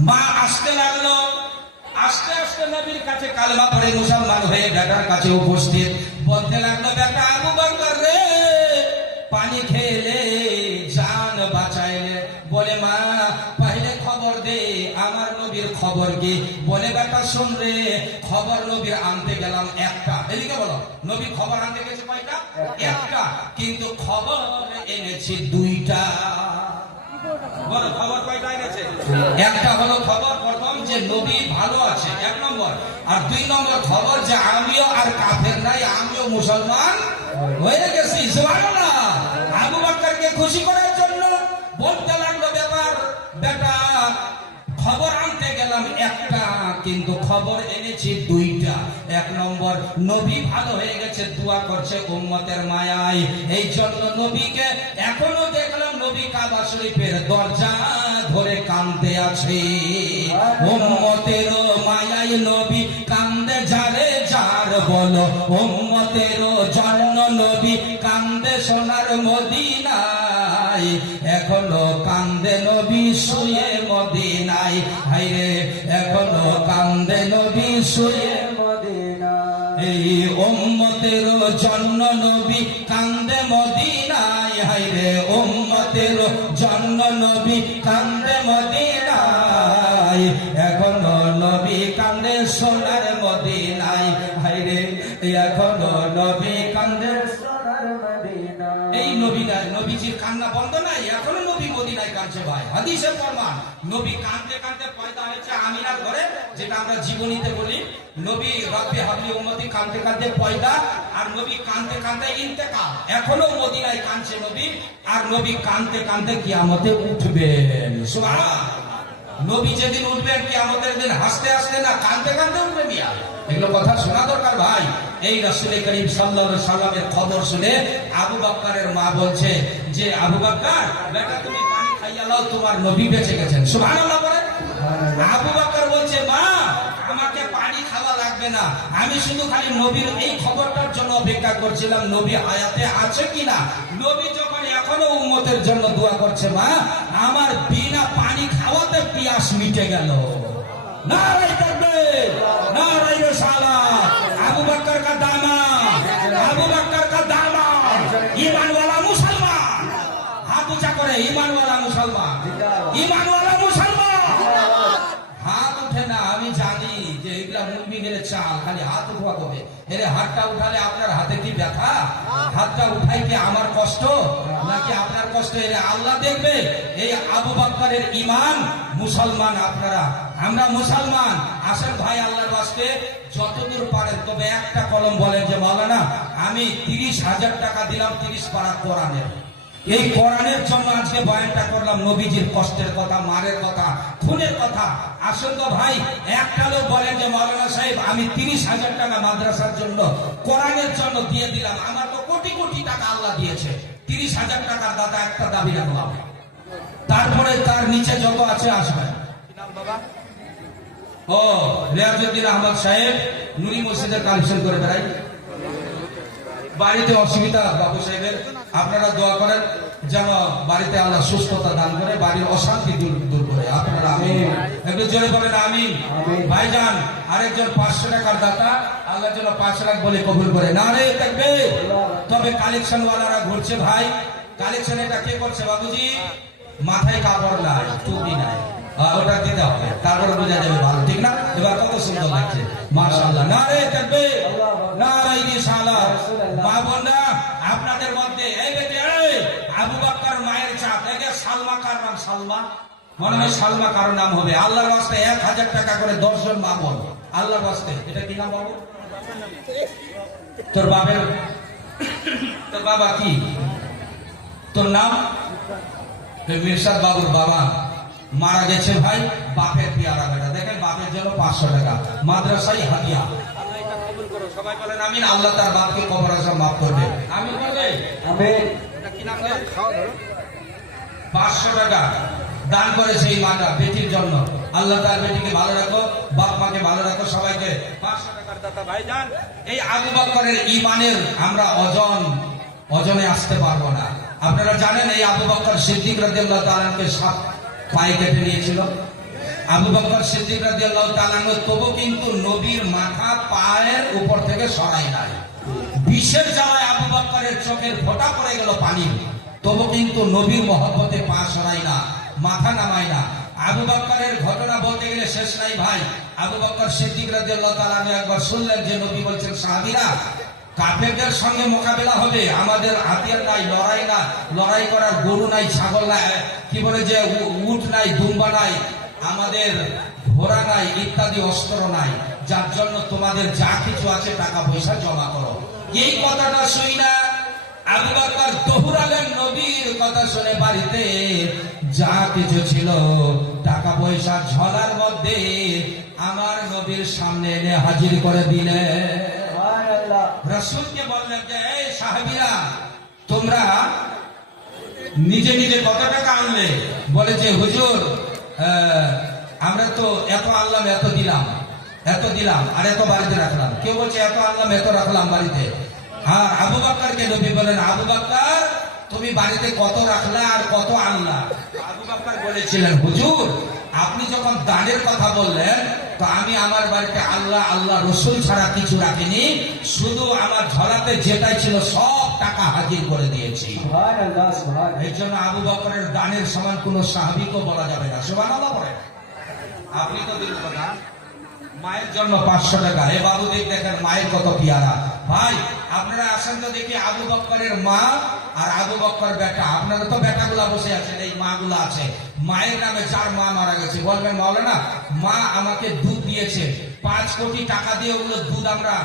মা আসতে লাগলো, আস্তে আস্তে নবীর কাছে কালেমা পড়ে মুসলমান হয়ে বেটার কাছে উপস্থিত, বলতে লাগলো, বেটা আবু বকর রে, পানি খেলে জান বাঁচাইলে। বলে, মা পহলে খবর দে আমার নবীর খবর কি? বলে, বেটা শুন রে, খবর নবীর আনতে গেলাম একটা। এদিকে বলো, নবী খবর আনতে গেছে কয়টা? একটা, কিন্তু খবর এনেছি দুইটা। বলো, খবর কয়টা এনেছে? একটা হলো খবর প্রথম যে নবী ভালো আছে, এক নম্বর। আর দুই নম্বর খবর যে আমিও আর কাফের নাই, আমিও মুসলমান হয়ে গেছি। সুবহানাল্লাহ। আবু বকরকে খুশি করার জন্য বলতে লাগলো, ব্যাপার বেটা খবর আনতে গেলাম একটা, কিন্তু খবর এনেছি দুইটা। এক নম্বর, নবী ভালো হয়ে গেছে, দোয়া করছে উম্মতের মায়ায়। এই জন্য নবীকে এখনো দেখলাম নবী কাবা শরীফের দরজা ধরে কাঁদতে আছে। উম্মতের মায়ায় নবী কান্দে যারে যার বলো, উম্মতের জন্য নবী কান্দে সোনার মদিনায়। এখনো কান্দে নবী শুয়ে মদিনায়, হায়রে এখনো কান্দে নবী শুয়ে মদিনায়। এই উম্মতের জন্য নবী কান্দে মদিনায়, হায়রে উম্মতের জন্য নবী কান্দে মদিনায়। এখনো নবী কান্দে সোনার মদিনায়, হায়রে এখনো নবী কান্দে সোনার মদিনায়। এই নবীজির কান্না বন্ধ নাই, এখনো নবী মদিনায় কাঁদছে ভাই। হাদিসের প্রমাণ, নবী কাঁদতে কাঁদতে পয়দা হয়েছে আমিনার ঘরে, যেটা আমরা জীবনীতে বলি। নবী রব্বি হাবলি উম্মতি কাঁদতে কাঁদতে পয়দা, আর নবী কাঁদতে কাঁদতে ইন্তেকাল। এখনো মদিনায় কাঁদছে নবী, আর নবী কাঁদতে কাঁদতে কিয়ামতে উঠবেন। সুবহানাল্লাহ। নবী যেদিন উঠবেন কিয়ামতের দিন হাসতে হাসতে না, কাঁদতে কাঁদতে উঠবে মিয়া। এগুলো কথা শোনা দরকার ভাই। এই রাসূল করিম সাল্লাল্লাহু আলাইহি সাল্লামের খবর শুনে আবু বকরের মা বলছে যে, আবু বকর বেটা তুমি পানি খাইয়া নাও, তোমার নবী বেঁচে গেছেন। সুবহানাল্লাহ বলেন। আবু বকর বলছে, মা আমাকে পানি খাওয়া লাগবে না, আমি শুধু খালি নবীর এই খবরটার জন্য অপেক্ষা করছিলাম, নবী হায়াতে আছে কিনা। নবী যখন এখনো উম্মতের জন্য দোয়া করছে, মা আমার বিনা পানি খাওয়াতে পিয়াস মিটে গেল। নারায়ে তাকবীর, নারায়ে রিসালাত। আবু বকর का दामाद, আবু বকর का दामाद ईमानवाला मुसलमान। हाथ ऊंचा करे, ईमानवाला मुसलमान, ईमानवाला मुसलमान। হাত উঠে না, আমি জানি যে এগুলা মুরগি গেলে চাল, খালি হাত উঠা হবে। এরে হাতটা উঠালে আপনার হাতে কি ব্যথা? হাতটা উঠাই কি আমার কষ্ট নাকি আপনার কষ্ট? এরে আল্লাহ দেখবে। এই আবু বকরের ঈমান, মুসলমান আপনারা, আমরা মুসলমান। আসেন ভাই আল্লাহর ওয়াস্তে যতদূর পারেন, তবে একটা কলম বলেন যে মাওলানা আমি 30,000 টাকা দিলাম 30 পারা কোরআনের। এই কোরআনের জন্য আজকে বয়ানটা করলাম, নবীজির কষ্টের কথা, মারের কথা, খুনের কথা। আসুন তো ভাই একটা লোক বলেন যে মাওলানা সাহেব আমি 30,000 টাকা মাদ্রাসার জন্য, কোরআনের জন্য দিয়ে দিলাম। আমার তো কোটি কোটি টাকা আল্লাহ দিয়েছে, 30,000 টাকার দাদা একটা দাবি রাখলাম। তারপরে তার নিচে যত আছে আসবে। ও রিয়াজউদ্দিন আহমদ সাহেব নুরি মসজিদের কালেকশন করে বেড়াই। বাড়িতে অসুবিধা বাবু সাহেবের, আপনারা দোয়া করেন যেন বাড়িতে আল্লাহ সুস্থতা দান করে, বাড়ির অশান্তি দূর করে। আপনারা আমিন, একটু জোরে বলেন আমিন। ভাইজান আরেকজন 500 টাকার দাতা, আল্লাহ যেন 5 লাখ বলে কবুল করে। নারে তাকবীর। তবে কালেকশন ওয়ালারা ঘুরছে ভাই, কালেকশন এটা কে করছে বাবুজি? মাথায় কাপড় নাই, টুপি নাই, ওটা দিতে হবে, তারপরে বোঝা যাবে ভালো, ঠিক না? এবার কত সুন্দর লাগছে, মাশাআল্লাহ। নারে তাকবীর, নারে রিসালাত। মা বোনরা আপনাদের মধ্যে এই বেটে এই আবু বকর মায়ের চাপ, একে সালমা কার নাম? সালমা, মনে হয় সালমা কারো নাম হবে। আল্লাহর ওয়াস্তে 1000 টাকা করে 10 জন মা বোন, আল্লাহর ওয়াস্তে। এটা কি নাম বাবু? তোর বাবার, তোর বাবা কি? তোর নাম? মিরশাদ বাবুর বাবা মারা গেছে ভাই, বাপের পেয়ারা বেটা। দেখেন বাপের জন্য 500 টাকা মাদ্রাসায় হাদিয়া। আল্লাহ এটা কবুল করো, সবাই বলেন আমিন। আল্লাহ তার বাপকে কবর আযাব মাফ করবে, আমিন বলবে। আমিন। এটা কি নাম? 500 টাকা দান করেছে এই মাটা বেটির জন্য। আল্লাহ তার বেটিকে ভালো রাখো, বাপ মাকে ভালো রাখো, সবাইকে 500 টাকার দাতা ভাইজান। এই আবু বকরের ঈমানের আমরা ওজনে আসতে পারবো না। আপনারা জানেন এই আবু বকর সিদ্দিক রাদিয়াল্লাহু তাআলা কে সাপ পায়ে কেটে নিয়েছিল। আবু বকর সিদ্দিক রাদিয়াল্লাহু তাআলা তবু কিন্তু নবীর মাথা পায়ের উপর থেকে সরাই নাই। বিষের জ্বালায় আবু বকরের চোখের ফোঁটা পড়ে গেল পানি, তবু কিন্তু নবীর মহব্বতে পা সরাই না, মাথা নামাই না। আবু বকরের ঘটনা বলতে গেলে শেষ নাই ভাই। আবু বকর সিদ্দিক রাদিয়াল্লাহু তাআলা একবার শুনলেন যে নবী বলছেন, সাহাবীরা কাফেরদের সঙ্গে মোকাবেলা হবে, আমাদের হাতিয়ার নাই, লড়াই করার গরু নাই, ছাগল নাই, কি বলে যে উট নাই, দুম্বা নাই, আমাদের ঘোড়া নাই, ইত্যাদি অস্ত্র নাই, যার জন্য তোমাদের যা কিছু আছে টাকা পয়সা জমা করো। এই কথাটা শুই না আবু বকর দৌড়ালেন নবীর কথা শুনে বাড়িতে যা কিছু ছিল টাকা পয়সা ঝোলার মধ্যে আমার নবীর সামনে এনে হাজির করে দিলেন। রাসূলকে বললেন যে এই সাহাবীরা, তোমরা নিজে নিজে কত টাকা আনলে? বলে যে হুজুর, আমরা তো এত আনলাম, এত দিলাম আর এত বাড়িতে রাখলাম। কেউ বলছে এত আনলাম, এত রাখলাম বাড়িতে। আর আবু বকরকে নবী বলেন, আবু বকর তুমি বাড়িতে কত রাখলা আর কত আনলা? আবু বকর বলেছিলেন, হুজুর আপনি যখন দানের কথা বললেন তো আমি আমার বাড়িতে আল্লাহ রসুল ছাড়া কিছু রাখিনি, শুধু আমার ঝোলাতে যেটাই ছিল সব টাকা হাজির করে দিয়েছি। এই জন্য আবু বকরের দানের সমান কোন সাহাবীকে বলা যাবে না। সুবহানাল্লাহ বলেন। আপনি তো দিলেন না মায়ের জন্য 500 টাকা। এ বাবু দেখেন মায়ের কত পিয়ারা। ভাই আপনারা আসেন তো দেখি আবু বকরের মা আর আবু বকর বেটা। আপনারা তো বেটাগুলা বসে আছেন, এই মা গুলা আছে। মায়ের নামে যার মা মারা গেছে বলবেন মাওলানা মা আমাকে দুধ দিয়েছে 5 কোটি টাকা দিয়ে, ওগুলো দুধ আমরা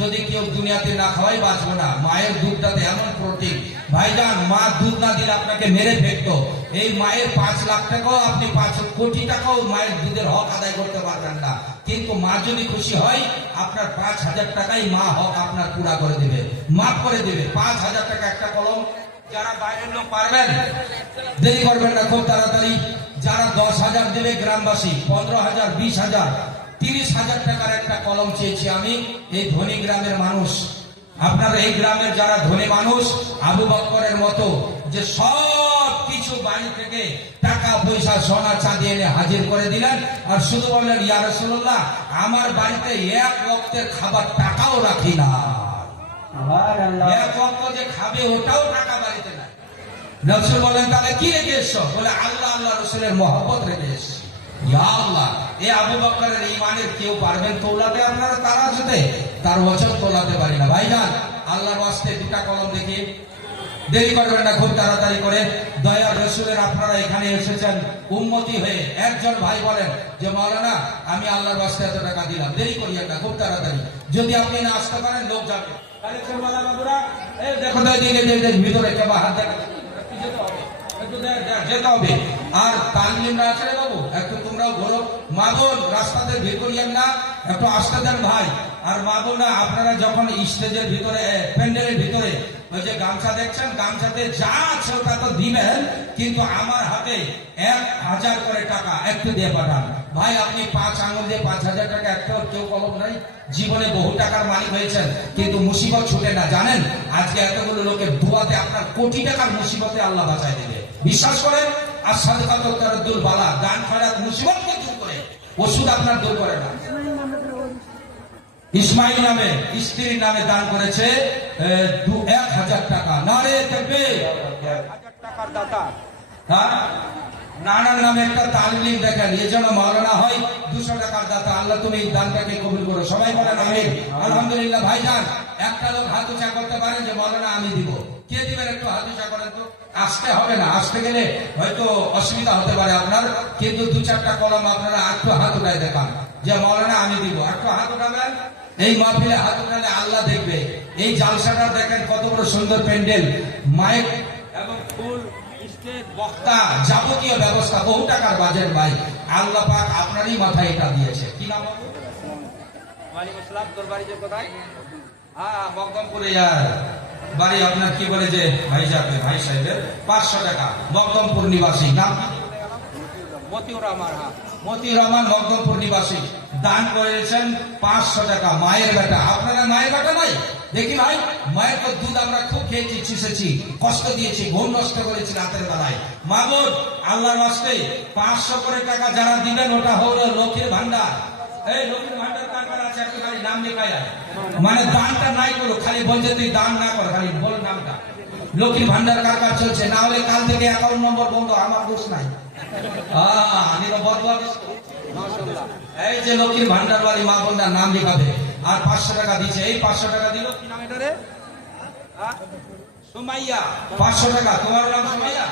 যদি কেউ দুনিয়াতে না খাওয়াই বাঁচবো না। মায়ের দুধটাতে এমন প্রোটিন। ভাইজান মা দুধ না দিলে আপনাকে মেরে ফেলতো। এই মায়ের 5 লাখ টাকাও আপনি 5 কোটি টাকাও মায়ের দুধের হক আদায় করতে পারবেন না। কিন্তু মা যদি খুশি হয় আপনার 5,000 টাকাই মা হক আপনার পুরা করে দেবে, মাফ করে দেবে। 5,000 টাকা একটা কলম। যারা বাইরের লোক পারবেন দেরি করবেন না, খুব তাড়াতাড়ি। যারা 10,000 দেবে গ্রামবাসী, 15,000, 20,000, 30,000 টাকার একটা কলম চেয়েছি আমি। এই ধনী গ্রামের মানুষ, আপনার এই গ্রামের যারা ধনী মানুষ আবু বকরের মতো যে সব কিছু বাড়ি থেকে টাকা পয়সা সোনা চাঁদি এনে হাজির করে দিলেন, আর শুধু বললেন ইয়া রাসূলুল্লাহ আমার বাড়িতে এক ওয়াক্তের খাবার টাকাও রাখি না। এক ওয়াক্ত যে খাবে ওটাও টাকা বাড়িতে নাই। রাসূল বলেন তাহলে কি রেখে এসছো? বলে আল্লাহ রসুলের মহব্বত রেখে এসছি। ইয়া আল্লাহ, এ আবু বকরের ঈমানের কেউ পারবেন তোলাতে? আপনারা তারা যেতে তার ওজন তোলাতে পারি না। ভাইজান আল্লাহর ওয়াস্তে দুটা কলম দেখি, দেরি করবেন না, খুব তাড়াতাড়ি করে। দয়ার রসুলের আপনারা এখানে এসেছেন উম্মতি হয়ে। একজন ভাই বলেন যে মাওলানা আমি আল্লাহর ওয়াস্তে এত টাকা দিলাম, দেরি করিয়েন না, খুব তাড়াতাড়ি। যদি আপনি না আসতে পারেন লোক যাবে। দেখো ভিতরে কেবা হাত দেখা যেতে হবে। আর তালিমরা আছে রে বাবু, একটু তোমরাও ঘোরো। মা বোন রাস্তাতে ভিড় করিয়েন না, একটু আসতে দেন ভাই। আর মা বোনরা আপনারা যখন স্টেজের ভিতরে প্যান্ডেলের ভিতরে ওই যে গামছা দেখছেন, গামছাতে যা আছে ওটা তো দিবেন, কিন্তু আমার হাতে 1,000 করে টাকা একটু দিয়ে পাঠান। ভাই আপনি 5 আঙুল দিয়ে 5,000 টাকা একটা কেউ কলম নাই। জীবনে বহু টাকার মালিক হয়েছেন কিন্তু মুসিবত ছুটে না, জানেন? আজকে এতগুলো লোকের দুয়াতে আপনার কোটি টাকার মুসিবতে আল্লাহ বাঁচায় দেবে, বিশ্বাস করেন। আর সাদকাত তারাদ্দুল বালা, দান খয়রাত মুসিবতকে দূর করে, ওষুধ আপনার দূর করে না। ইসমাইল নামে স্ত্রীর নামে দান করেছে 1,000 টাকা। নারে তাকবীর। 1,000 টাকার দাতা। হ্যাঁ, নানার নামে একটা তালিম দেখেন, এই জন্য মাওলানা হয় 200 টাকার দাতা। আল্লাহ তুমি এই দানটাকে কবুল করো। সবাই বলেন আমিন। আলহামদুলিল্লাহ। ভাইজান একটা লোক হাত উঁচা করতে পারেন যে মাওলানা আমি দিব। কে দিবেন? একটু হাত উঁচা করেন তো। আসতে হবে না, আসতে গেলে হয়তো অসুবিধা হতে পারে আপনার, কিন্তু 2-4টা কলম আপনারা একটু হাত উঠায় দেখান যে মাওলানা আমি দিব। একটু হাত উঠাবেন। এই মাহফিলে হাত উঠালে আল্লাহ দেখবে। এই জালসাটা দেখেন কত বড় সুন্দর প্যান্ডেল, মাইক এবং ফুল, স্টেজ, বক্তা, যাবতীয় ব্যবস্থা, বহু টাকার বাজেট। ভাই আল্লাহ পাক আপনারই মাথায় এটা দিয়েছে। কি নাম? ওয়ালাইকুম আসসালাম। তোর বাড়ি যে কোথায়? হ্যাঁ, মকদমপুরে। বাড়ি আপনার কি বলে যে ভাই যাবে, ভাই সাহেবের 500 টাকা। মকদমপুর নিবাসী। নাম মতিউর রহমান। হ্যাঁ, মতিউর রহমান মকদমপুর নিবাসী। দান করেছেন 500 টাকা। মায়ের বেটা। আপনারা মায়ের বেটা নাই? দেখি ভাই, মায়ের তো দুধ আমরা খুব খেয়েছি, চুষেছি, কষ্ট দিয়েছি, ঘুম নষ্ট করেছি রাতের বেলায়। মা বোন আল্লাহর ওয়াস্তে 500 করে টাকা যারা দিবেন ওটা হলো লক্ষ্মীর ভান্ডার। এই লক্ষ্মীর ভান্ডার কার আছে একটু খালি নাম লেখায়, মানে দানটা নাই করো, খালি বলছে তুই দান না কর, খালি বল নামটা। লক্ষ্মীর ভান্ডার কার কার চলছে? না হলে কাল থেকে অ্যাকাউন্ট নম্বর বন্ধ, আমার দোষ নাই। আমি তো বদলা। এই যে লক্ষ্মীর ভান্ডার বাড়ি মা বোনটার নাম লেখাবে। আর 500 টাকা দিচ্ছে। এই 500 টাকা দিল, কি নাম এটা রে? সুমাইয়া। 500 টাকা। তোমার নাম সুমাইয়া?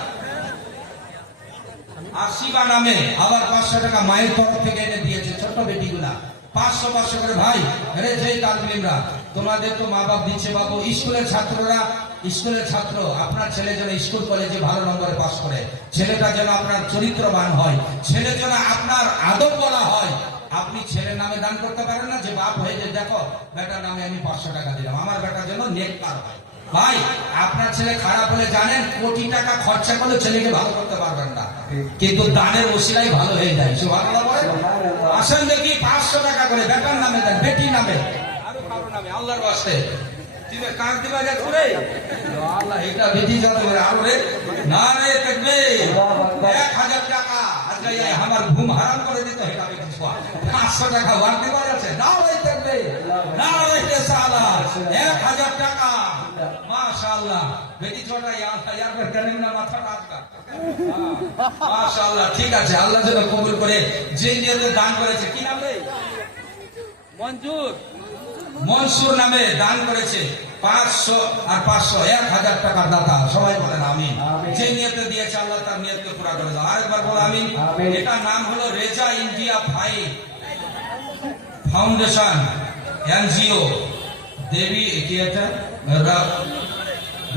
আর শিবা নামে আবার 500 টাকা মায়ের তরফ থেকে এনে দিয়েছে ছোট বেটিগুলা 500 করে। ভাই আরে যেই তালমিমরা তোমাদের তো মা বাপ দিচ্ছে বাবু, স্কুলের ছাত্র আপনার ছেলে যেন স্কুল কলেজে ভালো নম্বরে পাস করে, ছেলেটা যেন আপনার চরিত্রবান হয়, ছেলে যেন আপনার আদব বলা হয়। আপনি ছেলের নামে দান করতে পারেন না যে বাপ হয়ে যে দেখো বেটার নামে আমি 500 টাকা দিলাম, আমার বেটার জন্য নেককার হয়। ভাই আপনার ছেলে খারাপ হলে জানেন কোটি টাকা খরচা করলে ছেলেকে ভালো করতে পারবেন না, কিন্তু দানের ওসিলাই ভালো হয়ে যায়। সুবহানাল্লাহ বলেন। আসেন দেখি 500 টাকা করে বেটার নামে দেন, বেটির নামে, আরো কারো নামে, আল্লাহর ওয়াস্তে। তুমি কার দিবা যা করে আল্লাহ এটা বেটি যাবে আরো রে না রে দেখবে 1000 টাকা আজকে আমার ঘুম হারাম করে দিতে এটা বেটি 500 টাকা ওয়ার দিবা আছে না রে দেখবে না রে সালা 1000 টাকা মাশাআল্লাহ বেটি ছোটা ইয়ার পর করেন না মাথা রাখা মাশাআল্লাহ। ঠিক আছে, আল্লাহ যেন কবুল করে। যে নিয়তে দান করেছে কি নাম রে? মনসুর নামে দান করেছে 500 আর 500 1000 টাকার দাতা। সবাই বলেন আমিন। যে নিয়তে দিয়েছে আল্লাহ তার নিয়তকে পুরা করে দাও। আরেকবার বলো আমিন। এটা নাম হলো রেজা ইন্ডিয়া ফাউন্ডেশন এনজিও দেবী কি এটা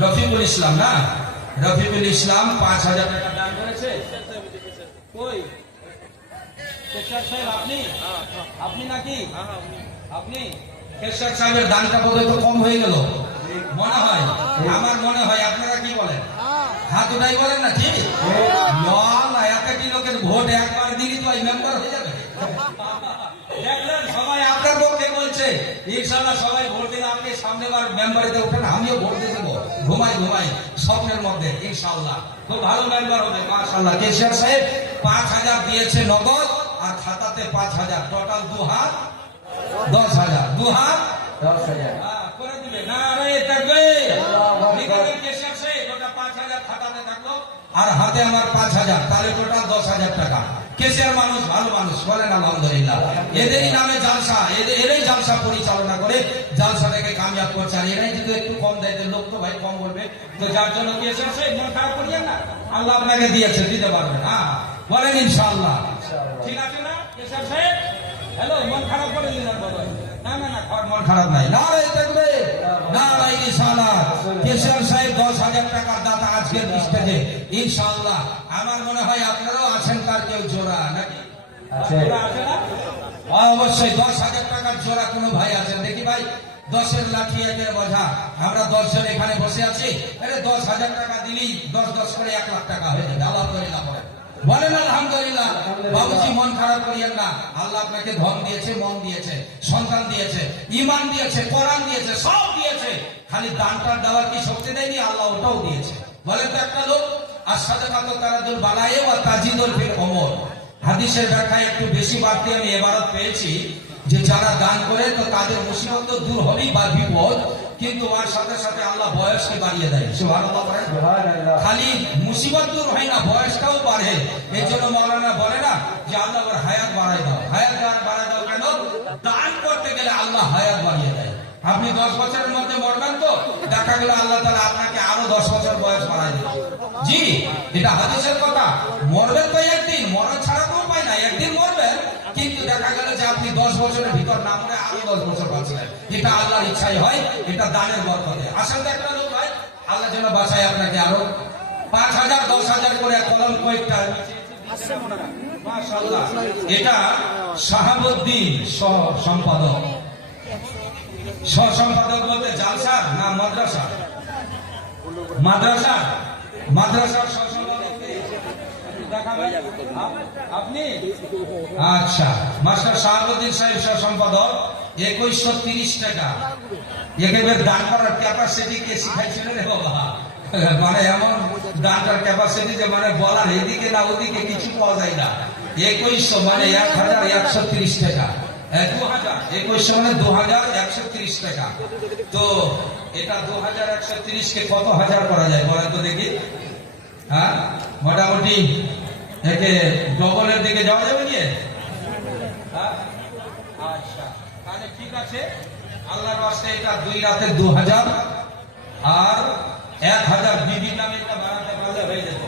রফিকুল ইসলাম না, রফিকুল ইসলাম 5000 টাকা দান করেছে। কই আপনি নাকি আপনি কেশর সাহেবের দানটা বোধহয় তো কম হয়ে গেল মনে হয়, আমার মনে হয়। আপনারা কি বলেন? হাত উঠাই বলেন না ঠিক না? এতটি লোকের ভোট একবার দিলি তো মেম্বার হয়ে যাবে। দেখলেন সবাই আপনার পক্ষে বলছে, ইনশাআল্লাহ সবাই ভোট দিলে আপনি সামনেবার মেম্বারিতে ওঠেন, আমিও ভোট দিয়ে দেবো ঘুমাই স্বপ্নের মধ্যে। ইনশাআল্লাহ খুব ভালো মেম্বার হবে মাশাআল্লাহ। কেশর সাহেব 5000 দিয়েছে নগদ আর খাতাতে 5000, টোটাল 2 হাত 10,000, 2 হাত 10,000 করে দিবে না রে থাকবে। কেশর সাহেব ওটা 5000 খাতাতে থাকলো আর হাতে আমার 5000, তাহলে টোটাল 10,000 টাকা। কেশিয়ার মানুষ ভালো মানুষ বলেন আলহামদুলিল্লাহ। এদেরই নামে জালসা, এরাই জালসা পরিচালনা করে জালসাটাকে কামিয়াব করছে। আর এরাই যদি একটু কম দেয় লোক তো ভাই কম বলবে, তো যার জন্য কেশিয়ার সাহেব মন খারাপ করিয়েন না, আল্লাহ আপনাকে দিয়েছে, দিতে পারবেন। হ্যাঁ বলেন ইনশাআল্লাহ। ঠিক আছে না কেশিয়ার সাহেব? হ্যালো, মন খারাপ করে দিলেন বাবা? না মন খারাপ নাই। না রে দেখবে না রে ইনশাআল্লাহ। কেশিয়ার সাহেব 10,000 টাকার দাতা আজকের স্টেজে ইনশাআল্লাহ। আমার মনে হয় আপনারাও আছেন তার কেউ জোড়া নাকি? অবশ্যই 10,000 টাকার জোড়া কোনো ভাই আছেন দেখি? ভাই 10-এর লাঠি 1-এর বোঝা, আমরা 10 জন এখানে বসে আছি, 10,000 টাকা দিলেই 10 করে 1 লাখ টাকা হয়ে যাবে। আলহামদুলিল্লাহ বলেন আলহামদুলিল্লাহ। বাবুজি মন খারাপ করিয়েন না, আল্লাহ আপনাকে ধন দিয়েছে, মন দিয়েছে, সন্তান দিয়েছে, ঈমান দিয়েছে, কোরআন দিয়েছে, সব দিয়েছে। খালি দানটার দেওয়ার কি শক্তি দেয়নি? আল্লাহ ওটাও দিয়েছে। বলেন তো একটা লোক আর সাদাকাত তারাদুল বালায়ে ওয়া তাজিদুল ফিল উমর, হাদিসের ব্যাখ্যায় একটু বেশি বাড়তি আমি এবারত পেয়েছি যে যারা দান করে তো তাদের মুসিবত তো দূর হবেই বা বিপদ, কিন্তু ওর সাথে সাথে আল্লাহ বয়সকে বাড়িয়ে দেয়। সুবহানাল্লাহ। খালি মুসিবত দূর হয় না, বয়সটাও বাড়ে। এই জন্য মাওলানা বলে না যে আল্লাহ ওর হায়াত বাড়াই দাও। হায়াত বাড়াই দাও কেন? দান করতে গেলে আল্লাহ হায়াত বাড়িয়ে দেয়। আপনি 10 বছরের মধ্যে মরবেন তো দেখা গেল আল্লাহ তাআলা আপনাকে আরো 10 বছর বয়স বাড়াই দেবে। জি, এটা হাদিসের কথা। মরবেন তো একদিন, মরণ ছাড়া তো উপায় নাই, একদিন মরবেন, কিন্তু দেখা গেল যে আপনি 10 বছরের ভিতর না মরে আরো 10 বছর বাঁচলেন। এটা আল্লাহর ইচ্ছাই হয়, এটা দানের বরকতে। আসেন তো একটা লোক ভাই, আল্লাহ যেন বাঁচায় আপনাকে আরো 5,000 10,000 করে কলম কয়েকটা মাশাআল্লাহ। এটা শাহাবুদ্দিন সহ সম্পাদক বলতে জালসা না মাদ্রাসা? মাদ্রাসার আপনি আচ্ছা। মাস্টার শাহাবুদ্দিন সাহেব সহ সম্পাদক 2130 টাকা। একেবারে দান করার ক্যাপাসিটি কে শিখাইছিল রে বাবা? মানে এমন দানটার ক্যাপাসিটি যে মানে বলার এদিকে না ওদিকে কিছু পাওয়া যায় না। 2100 মানে 1130 টাকা। 2100 মানে 2130 টাকা। তো এটা 2130 কে কত হাজার করা যায় বলেন তো দেখি? হ্যাঁ মোটামুটি একে ডবলের দিকে যাওয়া যাবে কি? আচ্ছা তাহলে ঠিক আছে, আল্লাহর রাস্তায় এটা 2 রাতে 2000 আর 1000 বিবি নামে এটা বাড়াতে পারলে হয়ে যেত।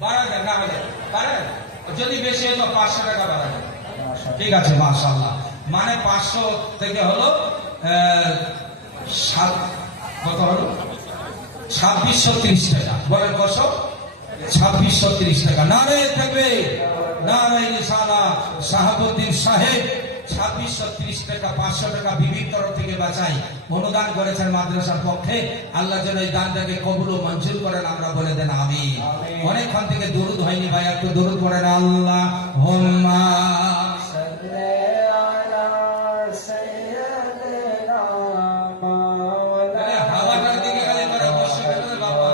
12,000 না হলে পারেন? যদি বেশি হতো 500 টাকা বাড়াবেন। ঠিক আছে, মাশাআল্লাহ। মানে 500 থেকে হলো কত হলো? 2630 টাকা। বলেন কত? 2630 টাকা। নারে তাকবীর, নারে রিসালাত। শাহাবুদ্দিন সাহেব 2630 টাকা, 500 টাকা বিবির তরফ থেকে বাঁচাই অনুদান করেছেন মাদ্রাসার পক্ষে। আল্লাহ যেন এই দানটাকে কবুল ও মঞ্জুর করেন, আমরা বলে দেন আমিন। অনেকক্ষণ থেকে দরুদ হয়নি ভাই, একটু দরুদ পড়েন। আল্লাহুম্মা হাওয়াটার দিকে খালি করে বসে গেলে বাবা,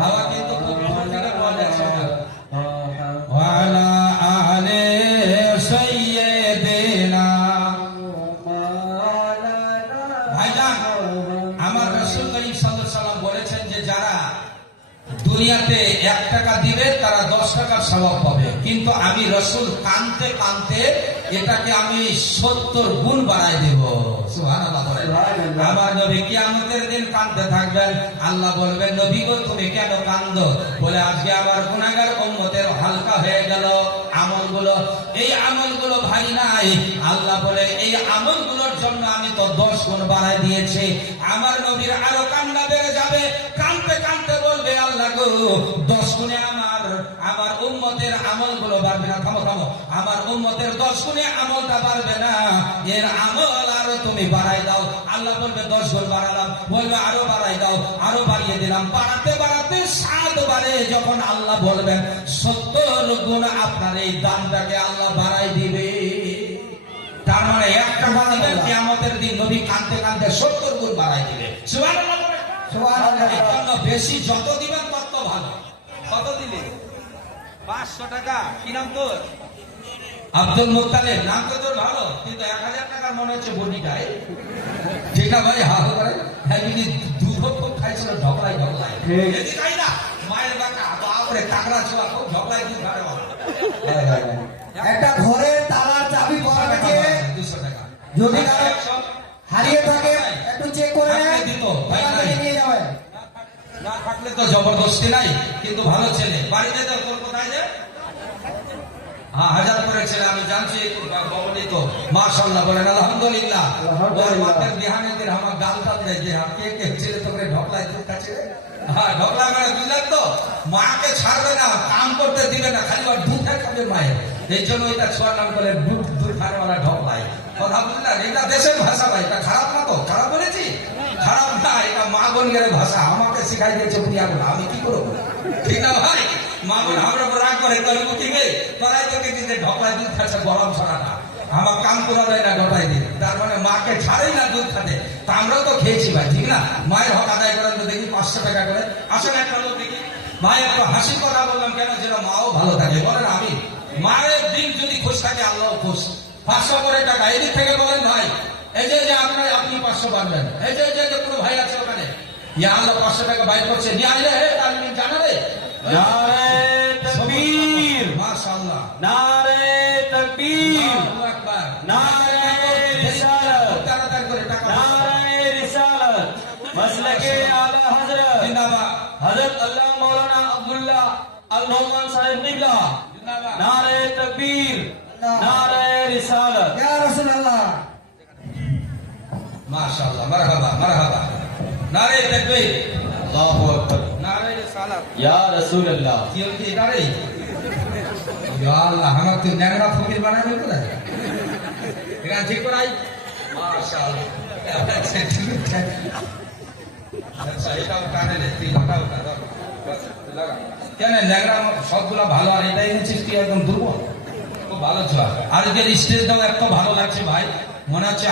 হাওয়া কিন্তু খুব দূর থেকে পাওয়া যাচ্ছে না। ওয়ালা আলে সাইয়্যিদিনা। ভাইজান, আমার রাসূল করিম সাল্লাল্লাহু আলাইহি সাল্লাম বলেছেন যে যারা দুনিয়াতে 1 টাকা দিবে তারা 10 টাকার সওয়াব পাবে, কিন্তু আমি রাসূল কানতে কানতে এটাকে আমি 70 গুণ বাড়ায় দেব। সুবহানাল্লাহ বলেন। আমার নবী কিয়ামতের দিন কাঁদতে থাকবেন। আল্লাহ বলবেন, নবী গো তুমি কেন কাঁদো? বলে আজকে আমার গুনাহগার উম্মতের হালকা হয়ে গেল আমলগুলো। এই আমলগুলো ভারী নাই। আল্লাহ বলে এই আমলগুলোর জন্য আমি তো 10 গুণ বাড়ায় দিয়েছি। আমার নবীর আরো কান্না বেড়ে যাবে, কাঁদতে কাঁদতে বলবে, আল্লাহ গো 10 গুণে আমার উম্মতের আমলগুলো বাড়বে না। থামো থামো, আমার উম্মতের 10 গুণে আমলটা বাড়বে না, এর আমল আরো তুমি বাড়াই দাও। আল্লাহ বলবে 10 গুণ বাড়ালাম, বলবে আরো বাড়াই দাও, আরো বাড়িয়ে দিলাম। বাড়াতে বাড়াতে 7 বারে যখন আল্লাহ বলবেন 70 গুণ আপনার এই দানটাকে আল্লাহ বাড়াই দিবে। তার মানে 1 টাকা দিবেন, কিয়ামতের দিন নবী কাঁদতে কাঁদতে 70 গুণ বাড়াই দিবে। সুবহানাল্লাহ বলেন। সুবহানাল্লাহ। এই জন্য বেশি যত দিবেন তত ভালো। কত দিলে? 500 টাকা। কি নাম তোর? Abdul Muttalib. নাম তো তোর ভালো, কিন্তু 1000 টাকার মনে হচ্ছে বডিটাই। ঠিক না ভাই? হাল করে হ্যাঁ, যদি দুধ খুব খাইছিল ঢকলাই ঢকলাই এদিকে খাই না মায়ের বাঁকা বাপরে টাকরা ছোয়া খুব ঢকলাই দুধ খাবে। একটা ঘরের তালার চাবি পাওয়া গেছে, 200 টাকা। যদি হারিয়ে থাকে একটু চেক করে দিত ভাই, নিয়ে যাবে। না থাকলে তো জবরদস্তি নাই, কিন্তু ভালো ছেলে। বাড়িতে তো তোর কোথায় যে? হ্যাঁ, হাজারপুরের ছেলে, আমি জানছি ভবনী তো। মাশাআল্লাহ বলেন আলহামদুলিল্লাহ। ওর মাথার বিহানের দিন আমার গাল টাল দেয় যে কে কে ছেলে তোকে ঢকলায় দুধ খাচ্ছে। হ্যাঁ, ঢকলায় মানে বুঝলেন তো, মাকে ছাড়বে না, কাম করতে দিবে না, খালি ওর দুধ খাবে মায়ের। এই জন্য এটা ছোয়ার নাম করে দুধ দুধ খাওয়ালা ঢকলায়। কথা বুঝলেন? এটা দেশের ভাষা ভাই, এটা খারাপ না তো? খারাপ বলেছি? খারাপ না, এটা মা বোনের ভাষা। আমাকে শিখাই দিয়েছে প্রিয়াগুলো, আমি কি করবো? ঠিক না ভাই? মা বোন আমরা রাগ করে করবো কি গে তোরাই তোকে দিতে ঢকলায় দুধ খাচ্ছে গরম ছড়াটা, আমার কাম করা যায় না গোটাই দিন। তার মানে মাকে ছাড়েই না দুধ খাতে। তা আমরাও তো খেয়েছি ভাই, ঠিক না? মায়ের হক আদায় করেন তো দেখি 500 টাকা করে। আসলে একটা লোক দেখি মায়ের একটু হাসির কথা বললাম কেন, যেন মাও ভালো থাকে। বলেন আমি মায়ের দিন যদি খুশ থাকে আল্লাহ খুশ। 500 করে টাকা এদিক থেকে বলেন ভাই, এই যে আপনি 500 পারবেন। এই যে কোনো ভাই আছে ওখানে, ইয়া আল্লাহ 500 টাকা বাইর করছে, নিয়ে আইলে হে তালিম জানা রে। নারে তাকবীর, মাশাআল্লাহ। নারে তাকবীর, আল্লাহু আকবার। নারে রিসালাত, তাড়াতাড়ি করে টাকা। নারে রিসালাত, মাসলাকে আলা হযরত জিন্দাবাদ। হযরত আল্লাহ মাওলানা আব্দুল্লাহ আল নোমান সাহেব নিবলা। জিন্দাবাদ। নারে তাকবীর, নারে রিসালাত। ইয়া রাসূলুল্লাহ। মাশাআল্লাহ, মারহাবা মারহাবা। নারে তাকবীর, আল্লাহু আকবার, নারে রিসালাত। ইয়া রাসূলুল্লাহ। কি হচ্ছে এটা রে? ইয়া আল্লাহ, আমার তো ন্যাংরা ফকির বানাবে কোথায়? এখানে ঠিক করাই। মাশাআল্লাহ। আচ্ছা, এটাও কানে নে, তুই ওটাও কানে লাগা। কেন ন্যাংরা সবগুলো ভালো, আর এটাই হচ্ছিস তুই একদম দুর্বল। খুব ভালো ছোয়া। আর যে স্টেজ দাও এত ভালো লাগছে ভাই, মনে হচ্ছে